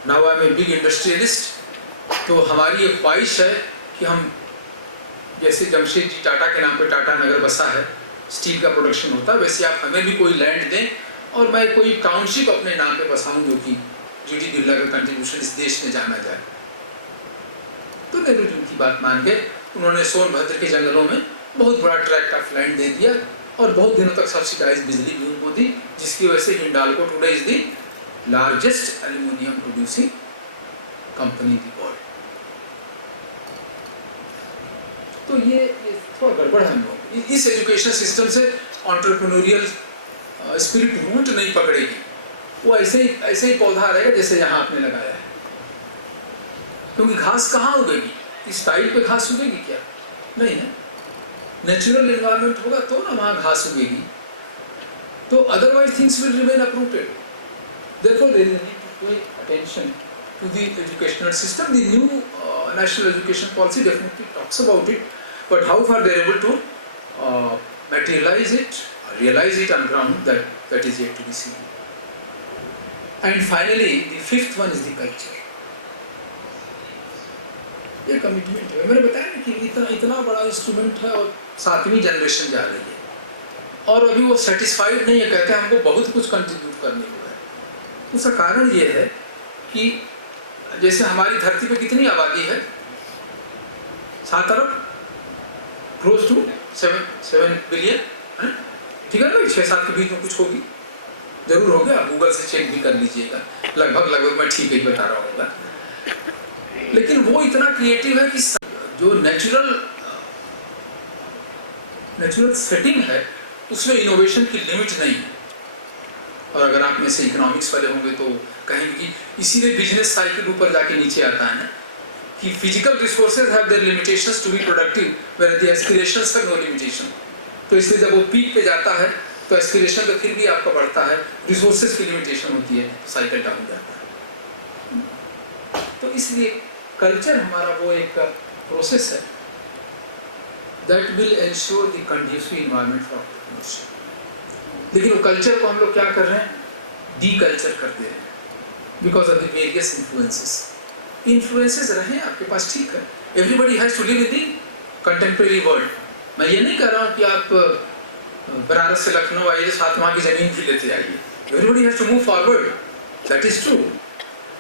now I am a big industrialist. तो हमारी एक ख्वाहिश है कि हम जैसे जमशेद जी टाटा के नाम पे टाटा नगर बसा है, स्टील का प्रोडक्शन होता है, वैसे आप हमें भी कोई लैंड दें और मैं कोई टाउनशिप अपने नाम पे बसाऊं जो कि जीडी बिरला का कंट्रीब्यूशन इस देश में जाना जाए। तो नेहरू जी की बात मान के उन्होंने सोनभद्र के जंगलों में बहुत बड़ा ट्रैक्ट ऑफ लैंड दे दिया और बहुत दिनों तक सब्सिडाइज बिजली भी उनको दी, जिसकी वजह से Hindalco today is the largest aluminium producing company in the world. तो ये थोड़ा गड़बड़ है हम लोग, इस एजुकेशन सिस्टम से एंटरप्रेन्योरियल स्पिरिट रूट नहीं पकड़ेगी, वो ऐसे ही पौधा रहेगा जैसे यहाँ आपने लगाया है। क्योंकि घास कहाँ उगेगी? इस टाइप पे घास उगेगी क्या? नहीं ना, नेचुरल एनवायरनमेंट होगा तो ना वहाँ घास उगेगी, तो otherwise things will remain uprooted. Therefore, there is a need to pay attention to the educational system. The new national education policy definitely talks about it, but how far they are able to materialize it, realize it on ground, that is yet to be seen. And finally, the fifth one is the culture. ये commitment है, मैंने बताया ना कि इतना बड़ा instrument है और 7वीं जनरेशन जा रही है और अभी वो सेटिस्फाइड नहीं है, कहते हैं हमको बहुत कुछ कंट्रीब्यूट करने को है। उसका कारण ये है कि जैसे हमारी धरती पे कितनी आबादी है? 7 अरब, क्लोज टू 7 बिलियन, ठीक है ना? 6-7 के बीच में कुछ होगी, जरूर हो गया, गूगल से चेक भी कर लीजिएगा, लगभग मैं ठीक ही बता रहा हूँ। लेकिन वो इतना क्रिएटिव है कि जो नेचुरल सेटिंग है उसमें इनोवेशन की लिमिट नहीं है। और अगर आप में से इकोनॉमिक्स वाले होंगे तो कहेंगे कि इसीलिए बिजनेस साइकिल ऊपर जाके नीचे आता है ना, कि physical resources have their limitations to be productive where the aspirations have no limitation. तो इसलिए जब वो पीक पे जाता है तो एस्पिरेशन तो फिर भी आपका बढ़ता है, रिसोर्सेज की लिमिटेशन होती है, साइकिल डाउन जाता है। तो इसलिए कल्चर हमारा वो एक प्रोसेस है that will ensure the conducive environment for entrepreneurship. लेकिन वो कल्चर को हम लोग क्या कर रहे हैं? डी कल्चर कर दे रहे हैं because of the various influences रहे आपके पास, ठीक है, everybody has to live in the contemporary world. मैं ये नहीं कह रहा हूँ कि आप बनारस से लखनऊ आइए, साथ वहाँ की जमीन भी लेते आइए, everybody has to move forward, that is true,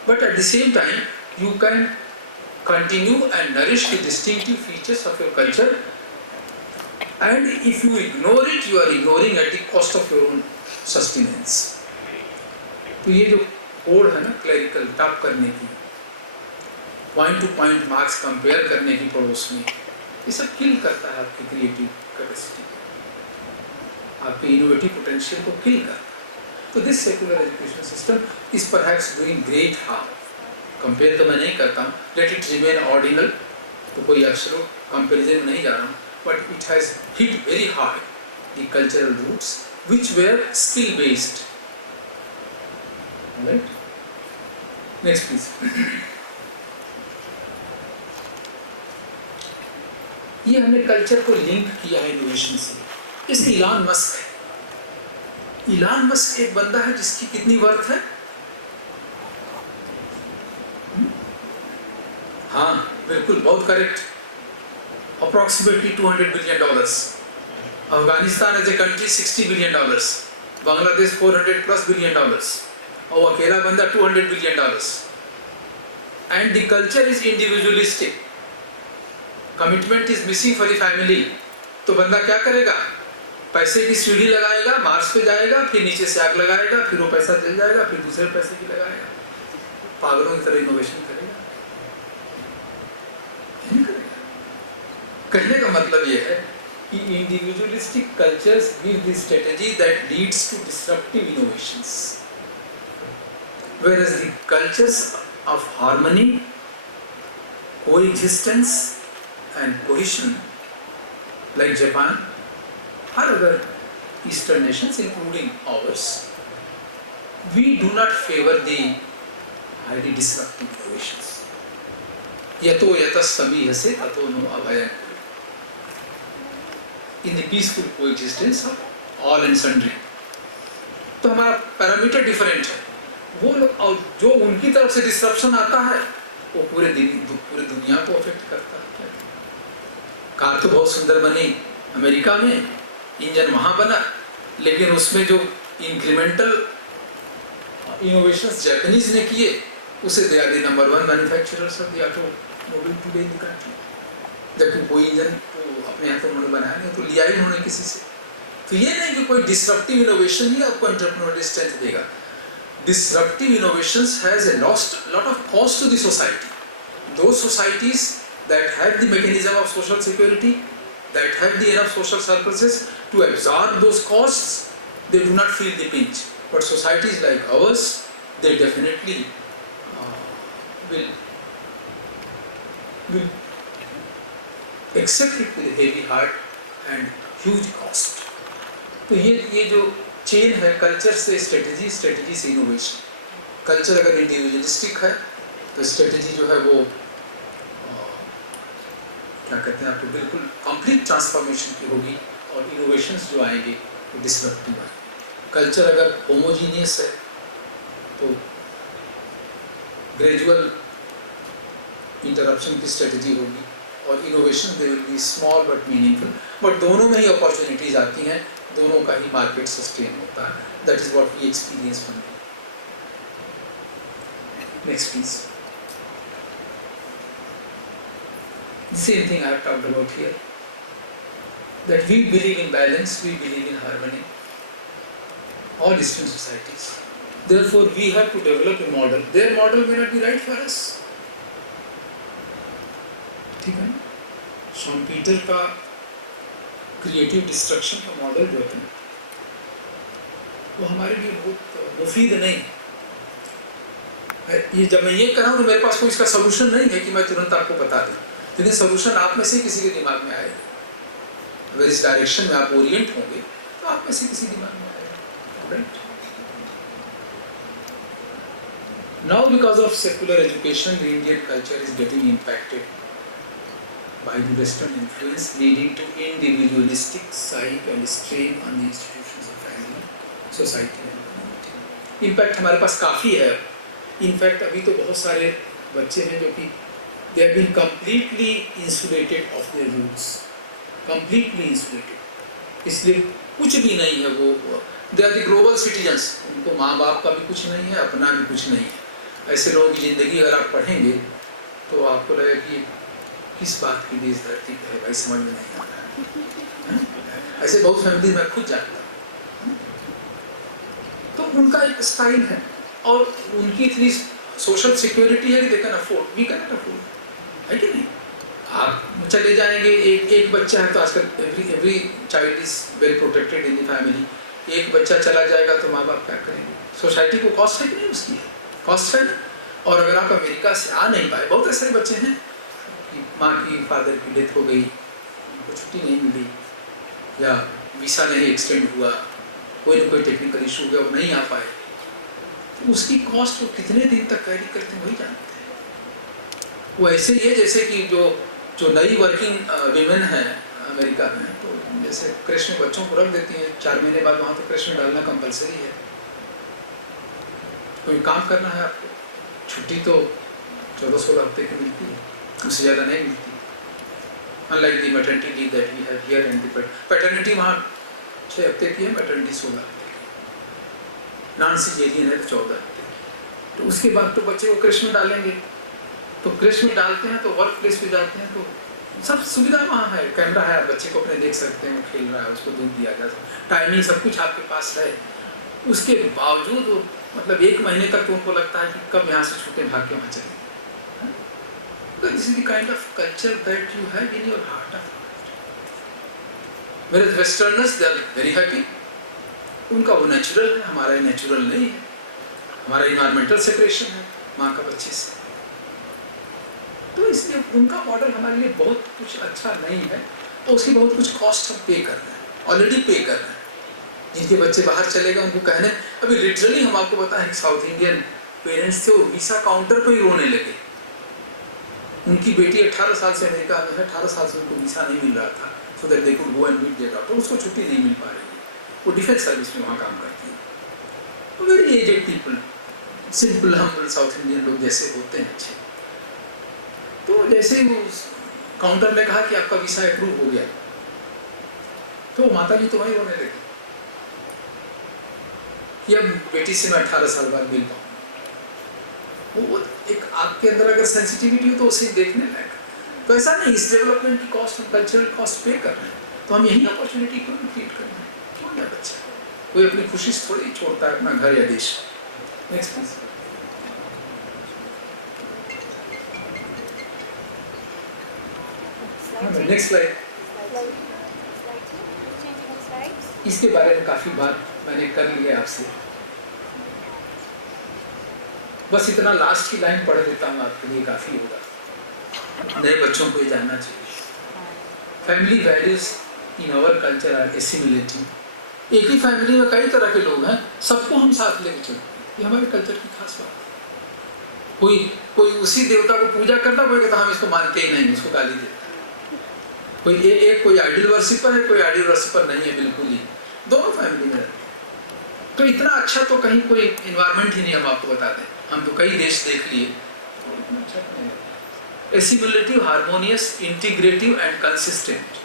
but at the same time you can continue and nourish the distinctive features of your culture, and if you ignore it, you are ignoring at the cost of your own sustenance. तो ये जो होड़ है ना clerical top करने की, point two point marks compare करने की पड़ोस में, ये सब किल करता है आपकी क्रिएटिव कैपेसिटी, आपके इनोवेटिव पोटेंशियल को किल करता है। तो this secular education system is perhaps doing great harm. Compare तो मैं नहीं करता हूँ, लेट इट रिमेन ऑर्डिनल, तो कोई अक्षरों कंपेरिजन में नहीं जा रहा हूँ, but it has hit very hard the cultural roots which were skill based. Right? Next please. ये हमने कल्चर को लिंक किया है इनोवेशन से। जैसे इलान मस्क है, इलान मस्क एक बंदा है जिसकी कितनी वर्थ है? हाँ बिल्कुल, बहुत correct, approximately $200 billion. Afghanistan as a country $60 billion, Bangladesh $400+ billion, और अकेला बंदा $200 billion. And the culture is individualistic, commitment is missing for the family. तो बंदा क्या करेगा? पैसे की सीढ़ी लगाएगा, मार्स पे जाएगा, फिर नीचे से आग लगाएगा, फिर वो पैसा जल जाएगा, फिर दूसरे पैसे की लगाएगा, पागलों की तरह इनोवेशन करेगा। कहने का मतलब ये है कि individualistic cultures give the strategy that leads to disruptive innovations, whereas the cultures of harmony, coexistence and cohesion like Japan or other Eastern nations including ours, we do not favor the highly disruptive innovations. Yato yatas samihase tato no abhayam, in the peaceful coexistence of all and sundry. तो हमारा parameter different है। वो लोग और जो उनकी तरफ से डिस्ट्रप्शन आता है वो पूरे दुनिया को अफेक्ट करता है। कार तो बहुत सुंदर बनी अमेरिका में, इंजन वहाँ बना, लेकिन उसमें जो इंक्रीमेंटल इनोवेशंस जापानीज ने किए, उसे they are the number 1 manufacturers of the automobile today in the country. जबकि कोई इंजन तो अपने यहाँ तो उन्होंने बनाया नहीं, तो लिया ही उन्होंने किसी से। तो ये नहीं कि कोई डिसरप्टिव इनोवेशन ही आपको एंटरप्रेन्योरियल स्ट्रेंथ देगा। Disruptive innovations has a lot of cost to the society. Those societies that have the mechanism of social security, that have the enough social surpluses to absorb those costs, they do not feel the pinch. But societies like ours, they definitely will accept it with a heavy heart and huge cost. तो ये जो chain है culture से strategy, strategy से innovation. Culture अगर individualistic है तो strategy जो है वो क्या कहते हैं आपको बिल्कुल कंप्लीट ट्रांसफॉर्मेशन की होगी, और इनोवेशंस जो आएंगे वो डिसरप्टिव आएंगे। कल्चर अगर होमोजीनियस है तो ग्रेजुअल इंटरप्शन की स्ट्रेटेजी होगी, और innovation they will be small but meaningful. But दोनों में ही अपॉर्चुनिटीज आती हैं, दोनों का ही मार्केट सस्टेन होता है। That is what we experience from it. Next please. Same thing I have talked about here, that we believe in balance, we believe in harmony, all Eastern societies. Therefore we have to develop a model. Their model may not be right for us. ठीक है, Shawn Peter का creative destruction का model जो है वो हमारे लिए बहुत मुफीद नहीं है। ये जब मैं ये कर रहा हूँ तो मेरे पास कोई इसका सोल्यूशन नहीं है कि मैं तुरंत आपको बता दूँ, लेकिन सोल्यूशन आप में से किसी के दिमाग में आएगा। अगर इस डायरेक्शन में आप ओरिएंट होंगे तो आप में से किसी दिमाग में आएगा। Right? Now because of secular education, the Indian culture is getting impacted by the Western influence, leading to individualistic psyche and strain on the institutions of family, society and community. Impact हमारे पास काफ़ी है। In fact अभी तो बहुत सारे बच्चे हैं जो कि they have been completely insulated of their roots, completely insulated। इसलिए कुछ भी नहीं है, वो they are the global citizens, उनको माँ बाप का भी कुछ नहीं है, अपना भी कुछ नहीं है। ऐसे लोगों की ज़िंदगी अगर आप पढ़ेंगे तो आपको लगेगा कि किस बात की देश धरती पे है भाई, समझ में नहीं आता है। ऐसे बहुत फैमिली मैं खुद जानता हूँ। तो उनका एक स्टाइल है और उनकी इतनी सोशल सिक्योरिटी है कि they can afford, we can not afford, है कि नहीं? आप चले जाएंगे, एक बच्चा है तो आजकल every child is well protected in the family, एक बच्चा चला जाएगा तो माँ बाप क्या करेंगे? सोसाइटी को कॉस्ट है कि नहीं? उसकी है, कॉस्ट है ना। और अगर आप अमेरिका से आ नहीं पाए, बहुत ऐसे बच्चे हैं कि माँ की फादर की डेथ हो गई, उनको छुट्टी नहीं मिली, या वीसा नहीं एक्सटेंड हुआ, कोई ना कोई टेक्निकल इशू हो गया, वो नहीं आ पाए, तो उसकी कॉस्ट वो कितने दिन तक कैरी करते हैं वही जानते हैं। वो ऐसे ही है जैसे कि जो नई वर्किंग विमेन है अमेरिका में, तो जैसे क्रेश में बच्चों को रख देती हैं, 4 महीने बाद वहाँ तो क्रेश में डालना कंपलसरी है। कोई काम करना है आपको, छुट्टी तो 14-16 हफ्ते की मिलती है, उससे ज़्यादा नहीं मिलती। Unlike the maternity leave that we have here and the paternity वहाँ 6 हफ्ते की है, मैटरनिटी 16 हफ्ते की, नॉन सिजेरियन है तो 14 हफ्ते की। तो उसके बाद तो बच्चे को क्रेश में डालेंगे, तो क्रेश में डालते हैं तो वर्क प्लेस पे जाते हैं तो सब सुविधा वहाँ है, कैमरा है, आप बच्चे को अपने देख सकते हैं, वो खेल रहा है, उसको दूध दिया जा सकता है, टाइमिंग सब कुछ आपके पास है। उसके बावजूद मतलब 1 महीने तक तो उनको लगता है कि कब यहाँ से छूटे, भाग के वहाँ चले। This is the kind of culture that you have in your heart of heart. मेरे westerners they are very happy, उनका वो नेचुरल है, हमारा नेचुरल नहीं है, हमारा इन्वायरमेंटल सेपरेशन है माँ का बच्चे से, तो इसलिए उनका मॉडल हमारे लिए बहुत कुछ अच्छा नहीं है, तो उसकी बहुत कुछ कॉस्ट हम पे कर रहे हैं, ऑलरेडी पे कर रहे हैं। जिनके बच्चे बाहर चले गए उनको कहने, अभी लिटरली हम आपको बताएं, साउथ इंडियन पेरेंट्स थे, वो वीसा काउंटर पर ही रोने लगे। उनकी बेटी 18 साल से अमेरिका में है, 18 साल से उनको वीसा नहीं मिल रहा था, so that they could go and meet their daughter, उसको छुट्टी नहीं मिल पा रही है, वो डिफेंस सर्विस में वहाँ काम करती है। Very aged people, simple humble south Indian लोग जैसे होते हैं अच्छे, तो जैसे ही उस काउंटर ने कहा कि आपका वीसा अप्रूव हो गया, तो माता जी तो वहीं रोने लगी कि अब बेटी से मैं 18 साल बाद मिल पाऊँ। वो एक आपके अंदर अगर सेंसिटिविटी हो तो उसे देखने लायक। तो ऐसा नहीं, इस डेवलपमेंट की कॉस्ट हम कल्चरल कॉस्ट पे कर रहे हैं, तो हम यही अपॉर्चुनिटी क्यों क्रिएट कर रहे हैं? क्यों ना बच्चा कोई अपनी खुशी से थोड़ी छोड़ता है अपना घर या देश। Next please. Next slide. इसके बारे में काफी बात मैंने कर ली है आपसे, बस इतना लास्ट की लाइन पढ़ देता हूँ आपके लिए, काफी होगा। नए बच्चों को ये जानना चाहिए। Family values in our culture are assimilating. एक ही फैमिली में कई तरह के लोग हैं, सबको हम साथ लेकर चलते, ये हमारे कल्चर की खास बात है। कोई उसी देवता को पूजा करता, कोई कहता हम इसको मानते ही नहीं, उसको गाली देता। कोई आइडल वर्शिपर है, कोई आइडल वर्शिपर नहीं है, बिल्कुल ही दोनों फैमिली में रहते। तो इतना अच्छा तो कहीं कोई इन्वायरमेंट ही नहीं, हम आपको बता दें, हम तो कई देश देख लिए, assimilative, harmonious, integrative and consistent.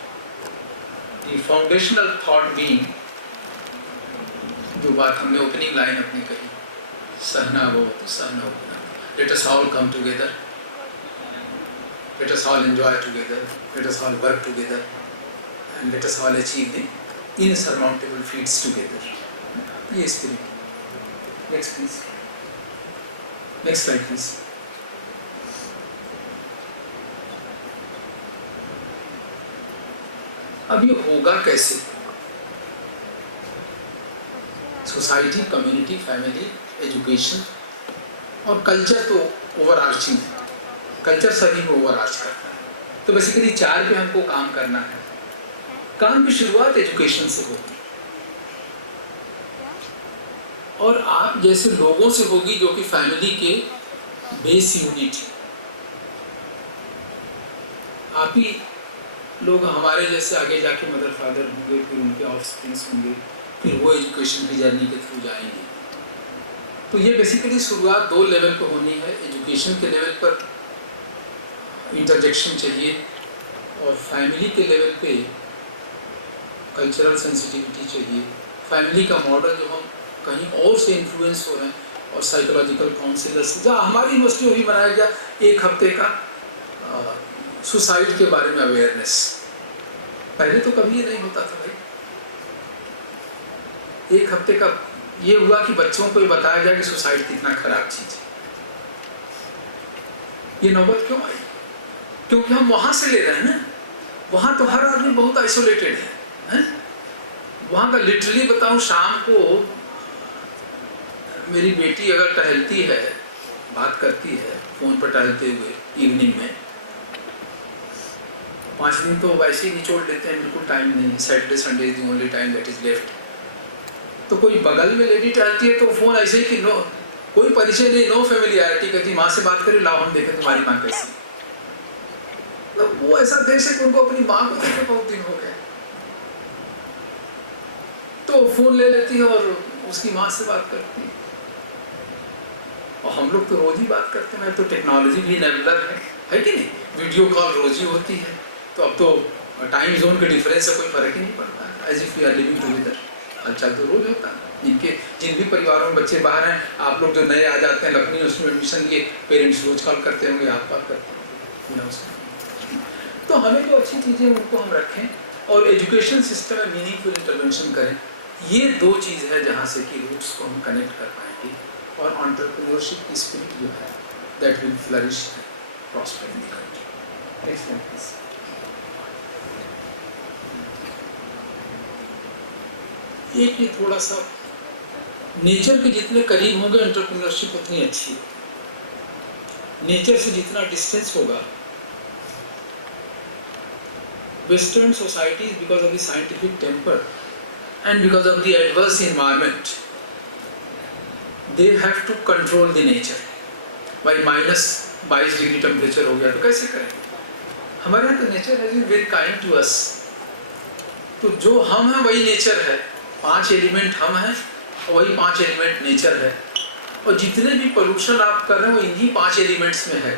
The foundational thought being, जो बात हमने ओपनिंग लाइन अपनी कही, सहना भवतु सहनौ भुनक्तु, let us all come together, let us all enjoy together, let us all work together, and let us all achieve the insurmountable feats together. ये spirit. Next please. Next slide please. अब ये होगा कैसे? सोसाइटी, कम्युनिटी, फैमिली, एजुकेशन और culture तो overarching है, culture सभी में ओवरआर्च करता है। तो बेसिकली 4 पे हमको काम करना है। काम की शुरुआत एजुकेशन से होगी और आप जैसे लोगों से होगी जो कि फैमिली के बेस यूनिट है। आप ही लोग हमारे जैसे आगे जाके मदर फादर होंगे, फिर उनके ऑफस्प्रिंग्स होंगे, फिर वो एजुकेशन की जर्नी के थ्रू जाएंगे। तो ये बेसिकली शुरुआत 2 लेवल पर होनी है। एजुकेशन के लेवल पर इंटरजेक्शन चाहिए और फैमिली के लेवल पे कल्चरल सेंसिटिविटी चाहिए। फैमिली का मॉडल जो हम कहीं और से इन्फ्लुएंस हो रहे हैं और साइकोलॉजिकल काउंसलर्स, जहाँ हमारी यूनिवर्सिटी में भी बनाया गया 1 हफ्ते का सुसाइड के बारे में अवेयरनेस। पहले तो कभी ये नहीं होता था भाई। 1 हफ्ते का ये हुआ कि बच्चों को ये बताया जाए कि सुसाइड कितना खराब चीज़ है। ये नौबत क्यों आई? क्योंकि हम वहां से ले रहे हैं ना। वहां तो हर आदमी बहुत आइसोलेटेड है? वहां का लिटरली बताऊं, शाम को मेरी बेटी अगर टहलती है, बात करती है फोन पर टहलते हुए इवनिंग में, 5 दिन तो वैसे ही निचोड़ लेते हैं, बिल्कुल टाइम नहीं, Saturday Sunday is the only time that is left. तो कोई बगल में लेडी टहलती है तो फोन ऐसे ही कि नो, कोई परिचय नहीं, नो फैमिलियरिटी, कहती माँ से बात करें, लाओ हम देखें तुम्हारी माँ कैसी। तो वो ऐसा देश है कि उनको अपनी माँ को देखे बहुत दिन हो गए, तो फोन ले लेती है और उसकी माँ से बात करती है। और हम लोग तो रोज ही बात करते हैं, तो टेक्नोलॉजी भी इनेबलर है कि नहीं? वीडियो कॉल रोज ही होती है, तो अब तो टाइम जोन के डिफरेंस से कोई फर्क ही नहीं पड़ता है, as if we are living together. अच्छा तो रोज होता है। जिन भी परिवारों में बच्चे बाहर हैं, आप लोग जो नए आ जाते हैं लखनऊ, उसमें एडमिशन लिए, पेरेंट्स रोज कॉल करते होंगे, आप कॉल करते होंगे। तो हमें जो अच्छी चीज़ें उनको हम रखें और एजुकेशन सिस्टम में मीनिंगफुल इंटरवेंशन करें। ये 2 चीज़ है जहाँ से कि रूट्स को हम कनेक्ट कर पाएंगे, और एंटरप्रेन्योरशिप की स्पिरिट जो है that will flourish prosper in the country. Next slide please. एक ये थोड़ा सा नेचर के जितने करीब होंगे एंटरप्रेन्योरशिप उतनी अच्छी है। नेचर से जितना डिस्टेंस होगा, western societies because of the scientific temper and because of the adverse environment, they have to control the nature. भाई -22 डिग्री टेम्परेचर हो गया तो कैसे करेंगे? हमारे यहाँ तो नेचर है वेरी काइंड टू अस। तो जो हम हैं वही नेचर है, 5 एलिमेंट हम हैं और वही 5 एलिमेंट नेचर है। और जितने भी पोल्यूशन आप कर रहे हैं वो इन्हीं 5 एलिमेंट्स में है,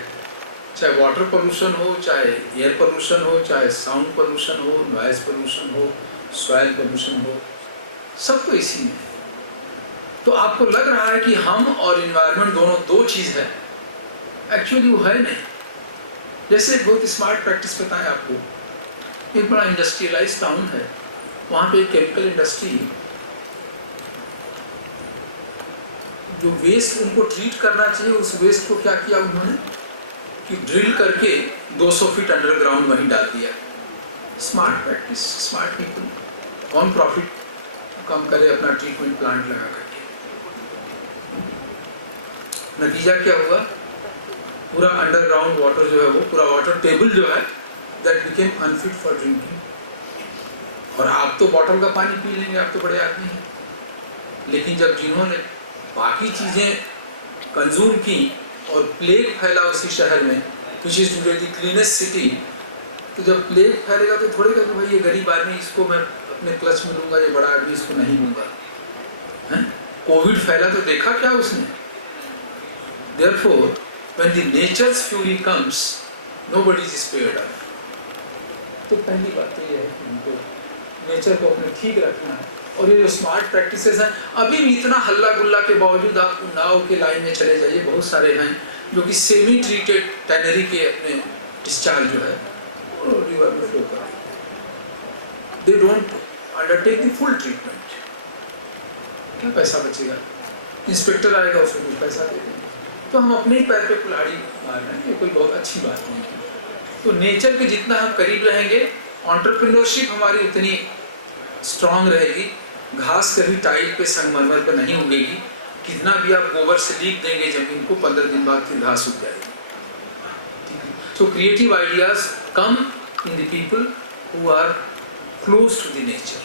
चाहे वाटर पोल्यूशन हो, चाहे एयर पोल्यूशन हो, चाहे साउंड पोल्यूशन हो, नॉइज पोल्यूशन हो, सॉइल पोल्यूशन हो, सब तो इसी में है। तो आपको लग रहा है कि हम और इन्वायरमेंट दोनों 2 चीज़ है, एक्चुअली वो है नहीं। जैसे बहुत स्मार्ट प्रैक्टिस बताएं आपको, एक बड़ा इंडस्ट्रियलाइज टाउन है, वहाँ पे एक केमिकल इंडस्ट्री, जो वेस्ट उनको ट्रीट करना चाहिए, उस वेस्ट को क्या किया उन्होंने कि ड्रिल करके 200 फीट अंडरग्राउंड वहीं डाल दिया। Smart practice, smart people. कौन प्रॉफिट कम करे अपना ट्रीटमेंट प्लांट लगा करके? नतीजा क्या हुआ? पूरा अंडरग्राउंड वाटर जो है, वो पूरा वाटर टेबल जो है that became unfit for drinking. और आप तो बॉटल का पानी पी लेंगे, आप तो बड़े आदमी हैं, लेकिन जब जिन्होंने बाकी चीज़ें कंज्यूम की और प्लेग फैला उसी शहर में, which is today the cleanest city, तो जब प्लेग फैलेगा तो थोड़ी कहते भाई ये गरीब आदमी, इसको मैं अपने क्लच में लूँगा, ये बड़ा आदमी इसको नहीं लूँगा। कोविड फैला तो देखा क्या उसने? Therefore, when the nature's fury comes, nobody is spared of. तो पहली बात तो ये है कि उनको नेचर को अपने ठीक रखना है। और ये जो स्मार्ट प्रैक्टिसेस हैं, अभी भी इतना हल्ला गुल्ला के बावजूद आप नाव के लाइन में चले जाइए, बहुत सारे हैं जो कि सेमी ट्रीटेड टैनरी के अपने डिस्चार्ज जो है वो रिवर में फ्लो कर रहे हैं। They don't undertake the full treatment. क्या पैसा बचेगा? इंस्पेक्टर आएगा, उसको कुछ पैसा दे देंगे। तो हम अपने ही पैर पे कुल्हाड़ी मार रहे हैं, ये कोई बहुत अच्छी बात नहीं है। तो नेचर के जितना हम करीब रहेंगे, एंटरप्रेन्योरशिप हमारी उतनी स्ट्रांग रहेगी। घास कभी टाइल पे, संगमरमर पे नहीं उगेगी। कितना भी आप गोबर से लीप देंगे जमीन को, 15 दिन बाद फिर घास उग जाएगी। So creative ideas come in the people who are close to the nature.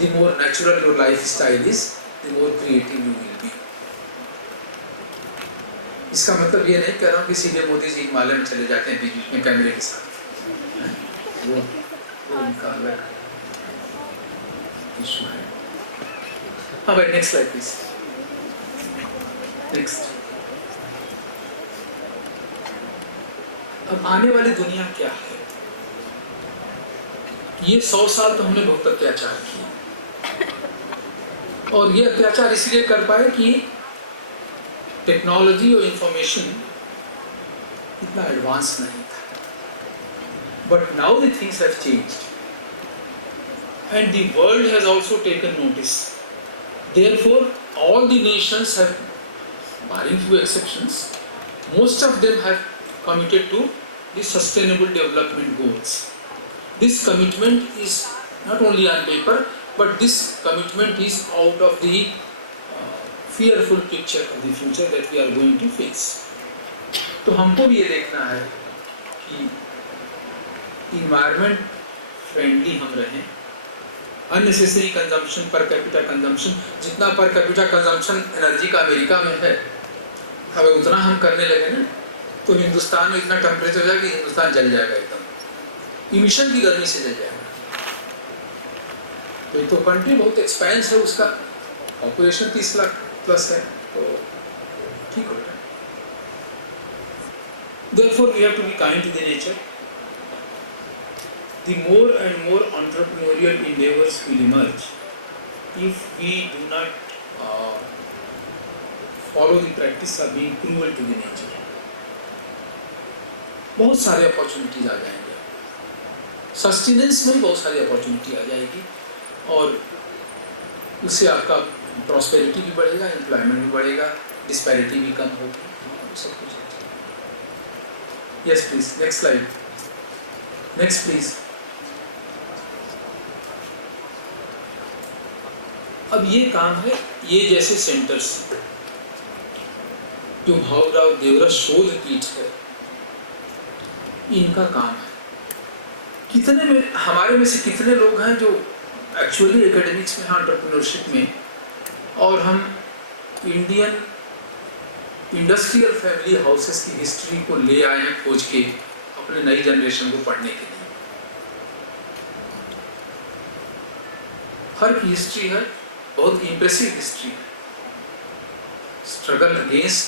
The more natural your lifestyle is, the more creative you will be. इसका मतलब ये नहीं कह रहा हूँ कि सीधे मोदी जी हिमालय में चले जाते हैं बीच में कैमरे के साथ, वो उनका अलग इशू है। हाँ भाई, नेक्स्ट स्लाइड प्लीज। नेक्स्ट। अब आने वाली दुनिया क्या है? ये 100 साल तो हमने बहुत अत्याचार किए, और ये अत्याचार इसलिए कर पाए कि टेक्नोलॉजी और इंफॉर्मेशन इतना एडवांस नहीं था। But now the things have changed and the world has also taken notice. Therefore, all the nations have, barring few exceptions, most of them have committed to the Sustainable Development Goals. This commitment is not only on paper, but this commitment is out of the fearful picture of the future that we are going to face. तो हमको भी ये देखना है कि environment friendly हम रहें, unnecessary consumption, per capita consumption, जितना per capita consumption एनर्जी का अमेरिका में है, अगर उतना हम करने लगे ना, तो हिंदुस्तान में इतना टेम्परेचर हो जाएगा कि हिंदुस्तान जल जाएगा एकदम, इमिशन की गर्मी से जल जाएगा। तो कंट्री बहुत एक्सपेंस है, उसका पॉपुलेशन 30 लाख प्लस है, तो ठीक हो रहा है। Therefore, we have to be kind to the nature. The more and more entrepreneurial endeavors will emerge if we do not follow the practice of being cruel to the nature. बहुत सारे opportunities आ जाएंगे, sustenance में बहुत सारी opportunity आ जाएगी, और उससे आपका प्रॉस्पेरिटी भी बढ़ेगा, एम्प्लॉयमेंट भी बढ़ेगा, डिस्पैरिटी भी कम होगी, सब कुछ। Yes please, next slide, next please. अब ये काम है, ये जैसे सेंटर्स जो भावराव देवरस शोध पीठ है, इनका काम है। कितने में हमारे में से कितने लोग हैं जो एक्चुअली एकेडमिक्स में हैं, एंटरप्रेन्योरशिप में, और हम इंडियन इंडस्ट्रियल फैमिली हाउसेस की हिस्ट्री को ले आए हैं खोज के अपने नई जनरेशन को पढ़ने के लिए। हर की हिस्ट्री है, बहुत इंप्रेसिव हिस्ट्री है। Struggle against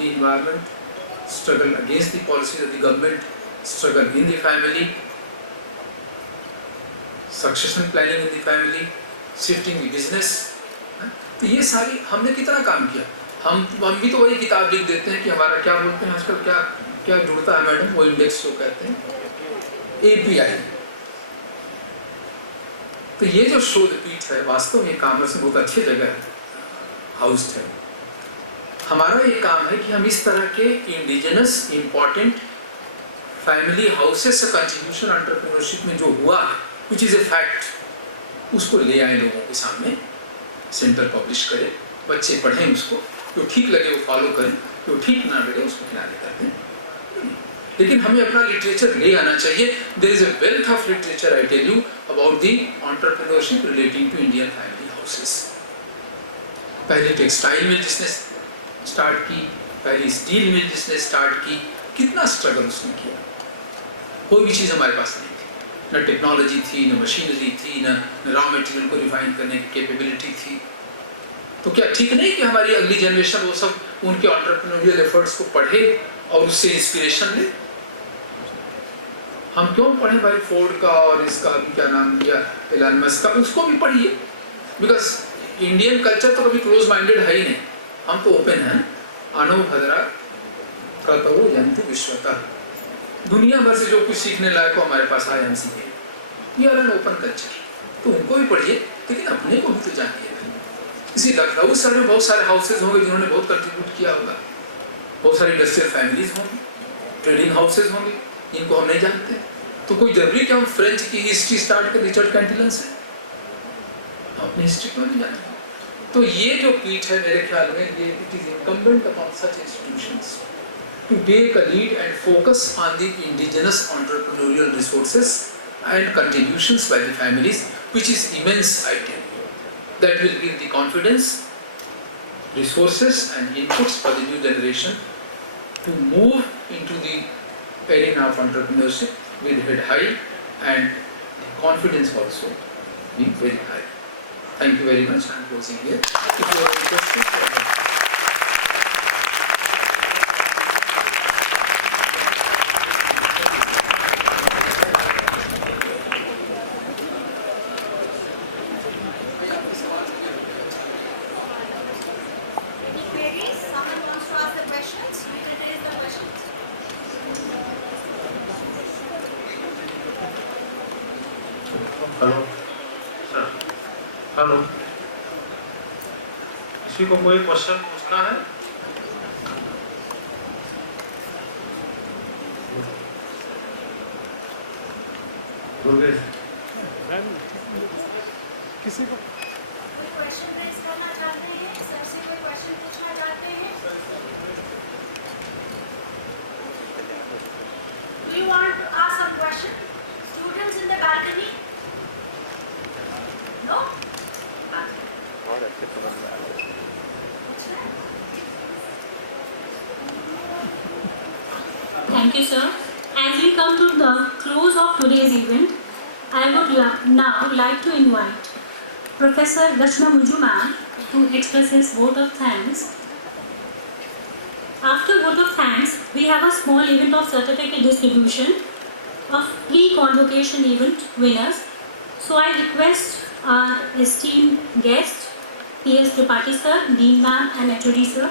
the environment, struggle against the policies of the government, struggle in the family, succession planning in the family, shifting the business। तो ये सारी हमने कितना काम किया। हम भी तो वही किताब लिख देते हैं कि हमारा क्या बोलते हैं आजकल, क्या क्या जुड़ता है मैडम, वो इंडेक्स जो कहते हैं API। तो ये जो शोध पीठ है, वास्तव में कॉमर्स में बहुत अच्छी जगह है, हाउस्ड है। हमारा ये काम है कि हम इस तरह के इंडिजिनस इम्पॉर्टेंट फैमिली हाउसेस से कंट्रीब्यूशन एंटरप्रेन्योरशिप में जो हुआ है, विच इज़ ए फैक्ट, उसको ले आए लोगों के सामने, सेंटर पब्लिश करे, बच्चे पढ़ें उसको, जो ठीक लगे वो फॉलो करें, जो ठीक ना लगे उसको किनारे कर दें। लेकिन हमें अपना लिटरेचर ले आना चाहिए। There is a wealth of literature, I tell you, about the entrepreneurship relating to Indian family houses. पहले टेक्सटाइल में जिसने स्टार्ट की, पहली स्टील मिल जिसने स्टार्ट की, कितना स्ट्रगल उसने किया। कोई भी चीज़ हमारे पास नहीं थी, न टेक्नोलॉजी थी, न मशीनरी थी, न रॉ मटेरियल को रिफाइन करने की कैपेबिलिटी थी। तो क्या ठीक नहीं कि हमारी अगली जनरेशन वो सब उनके एंटरप्रेन्योरियल एफर्ट्स को पढ़े और उससे इंस्पिरेशन ले? हम क्यों पढ़े भाई फोर्ड का और इसका भी क्या नाम दिया, एलन मस्क का, उसको भी पढ़िए। बिकॉज इंडियन कल्चर तो कभी क्लोज माइंडेड है ही नहीं, हम तो ओपन हैं। अनो भद्रा कतवो यंत्र विश्वता, दुनिया भर से जो कुछ सीखने लायक हो हमारे पास आए, हम सीखे। We are an open culture, तो उनको भी पढ़िए, लेकिन अपने को भी तो जानिए। इसी लखनऊ शहर में बहुत सारे हाउसेज होंगे जिन्होंने बहुत कंट्रीब्यूट किया होगा, बहुत सारी इंडस्ट्रियल फैमिलीज होंगी, ट्रेडिंग हाउसेज होंगे, इनको हम नहीं जानते। तो कोई जरूरी कि हम फ्रेंच की हिस्ट्री स्टार्ट कर रिचर्ड कैंटिलन से? हम अपनी हिस्ट्री क्यों नहीं जानते? तो ये जो पीठ है, मेरे ख्याल में ये it is incumbent upon such institutions to take a lead and focus on the indigenous entrepreneurial resources and contributions by the families, which is immense item that will give the confidence, resources and inputs for the new generation to move into the arena of entrepreneurship with head high and confidence also being very high. Thank you very much. I am closing here. If you have any questions, hello sir, hello, किसी को कोई question पूछना है? योगेश किसी को कोई question raise करना चाहते हैं? सबसे कोई क्वेश्चन पूछना चाहते हैं? Do you want to ask some question? Students in the balcony? No? बहुत अच्छे समझ में आ रहा है। Thank you, sir. As we come to the close of today's event, I would now like to invite Professor Rachna Muju ma'am to express his vote of thanks. After vote of thanks, we have a small event of certificate distribution of pre-convocation event winners. So I request our esteemed guests, P.S. Tripathi sir, Dean ma'am and HOD sir,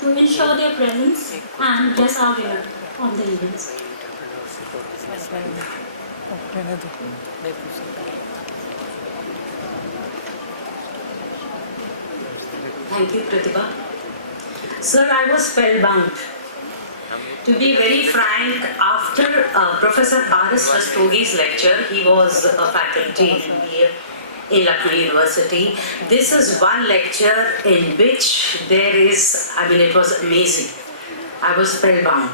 to ensure their presence and bless our winner of the events. Thank you, Pratibha. Sir, I was spellbound. To be very frank, after Professor R.S. Rastogi's lecture, he was a faculty here in Lucknow University. This is one lecture in which there is, it was amazing. I was spellbound.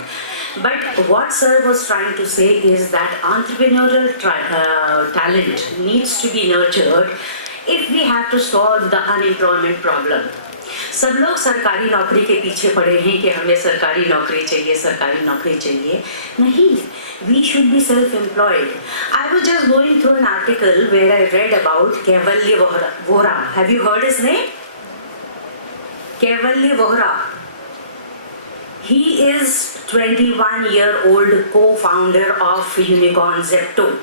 But what sir was trying to say is that entrepreneurial talent needs to be nurtured if we have to solve the unemployment problem. सब लोग सरकारी नौकरी के पीछे पड़े हैं कि हमें सरकारी नौकरी चाहिए नहीं, we should be self-employed. I was just going through an article where I read about Kaivalya Vohra. Have you heard his name? Kaivalya Vohra. He is 21-year-old co-founder of Unicorn Zepto,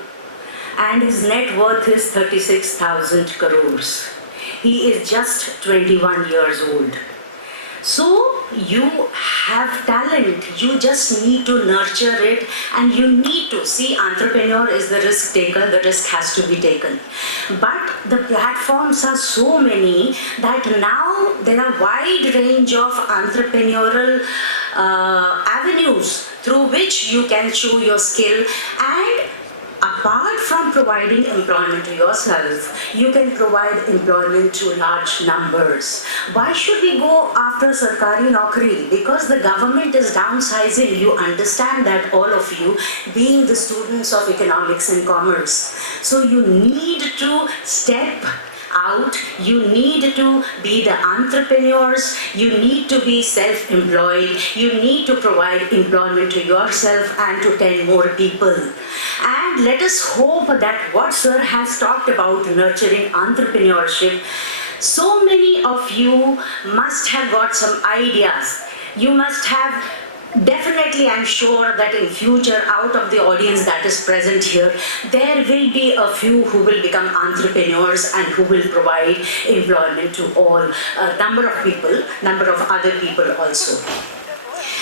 and his net worth is 36,000 crores. He is just 21 years old. So you have talent, you just need to nurture it, and you need to see entrepreneur is the risk taker, the risk has to be taken. But the platforms are so many that now there are wide range of entrepreneurial avenues through which you can show your skill, and apart from providing employment to yourself, you can provide employment to large numbers. Why should we go after Sarkari Naukri? Because the government is downsizing. You understand that, all of you, being the students of economics and commerce. So you need to step out, you need to be the entrepreneurs, you need to be self-employed, you need to provide employment to yourself and to 10 more people. And let us hope that what sir has talked about nurturing entrepreneurship, so many of you must have got some ideas. You must have definitely, I'm sure that in future, out of the audience that is present here, there will be a few who will become entrepreneurs and who will provide employment to all number of people, number of other people also.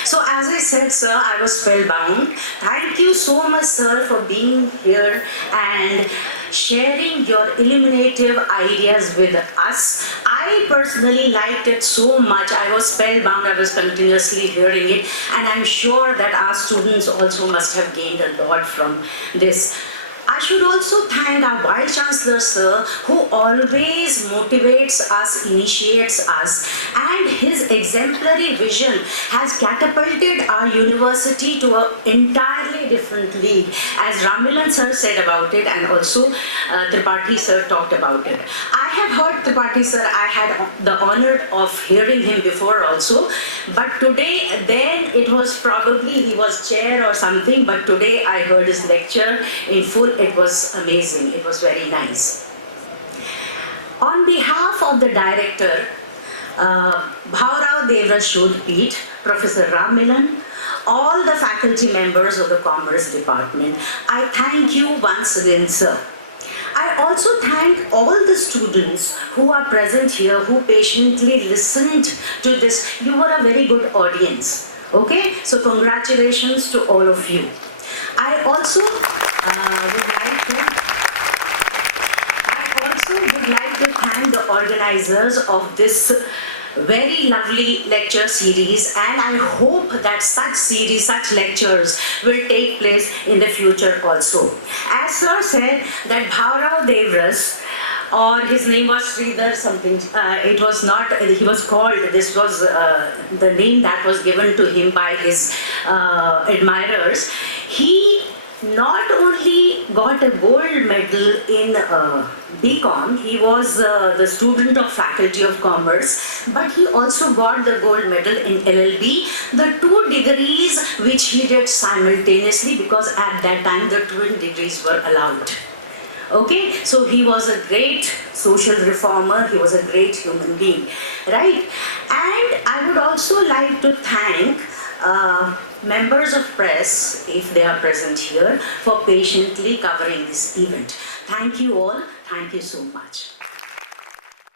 So as I said, sir, I was spellbound. Thank you so much, sir, for being here and sharing your illuminative ideas with us. I personally liked it so much. I was spellbound. I was continuously hearing it, and I'm sure that our students also must have gained a lot from this. I should also thank our Vice Chancellor, sir, who always motivates us, initiates us, and his exemplary vision has catapulted our university to an entirely different league, as Ramilan sir said about it, and also Tripathi sir talked about it. I have heard Tripathi sir, I had the honor of hearing him before also, but today, then it was probably he was chair or something, but today I heard his lecture in full. It was amazing. It was very nice. On behalf of the director, Bhaurao Devra Shodhpeeth, Professor Ramilan, all the faculty members of the Commerce Department, I thank you once again, sir. I also thank all the students who are present here, who patiently listened to this. You were a very good audience. Okay? So congratulations to all of you. I also would like to thank the organizers of this very lovely lecture series, and I hope that such series, such lectures will take place in the future also. As Sir said that Bhaurao Devras, or his name was Sridhar something, it was not, he was called, this was the name that was given to him by his admirers. He not only got a gold medal in BCom, he was the student of Faculty of Commerce, but he also got the gold medal in LLB, the 2 degrees which he did simultaneously, because at that time the twin degrees were allowed. Okay, so he was a great social reformer, he was a great human being, right? And I would also like to thank members of press, if they are present here, for patiently covering this event. Thank you all, thank you so much.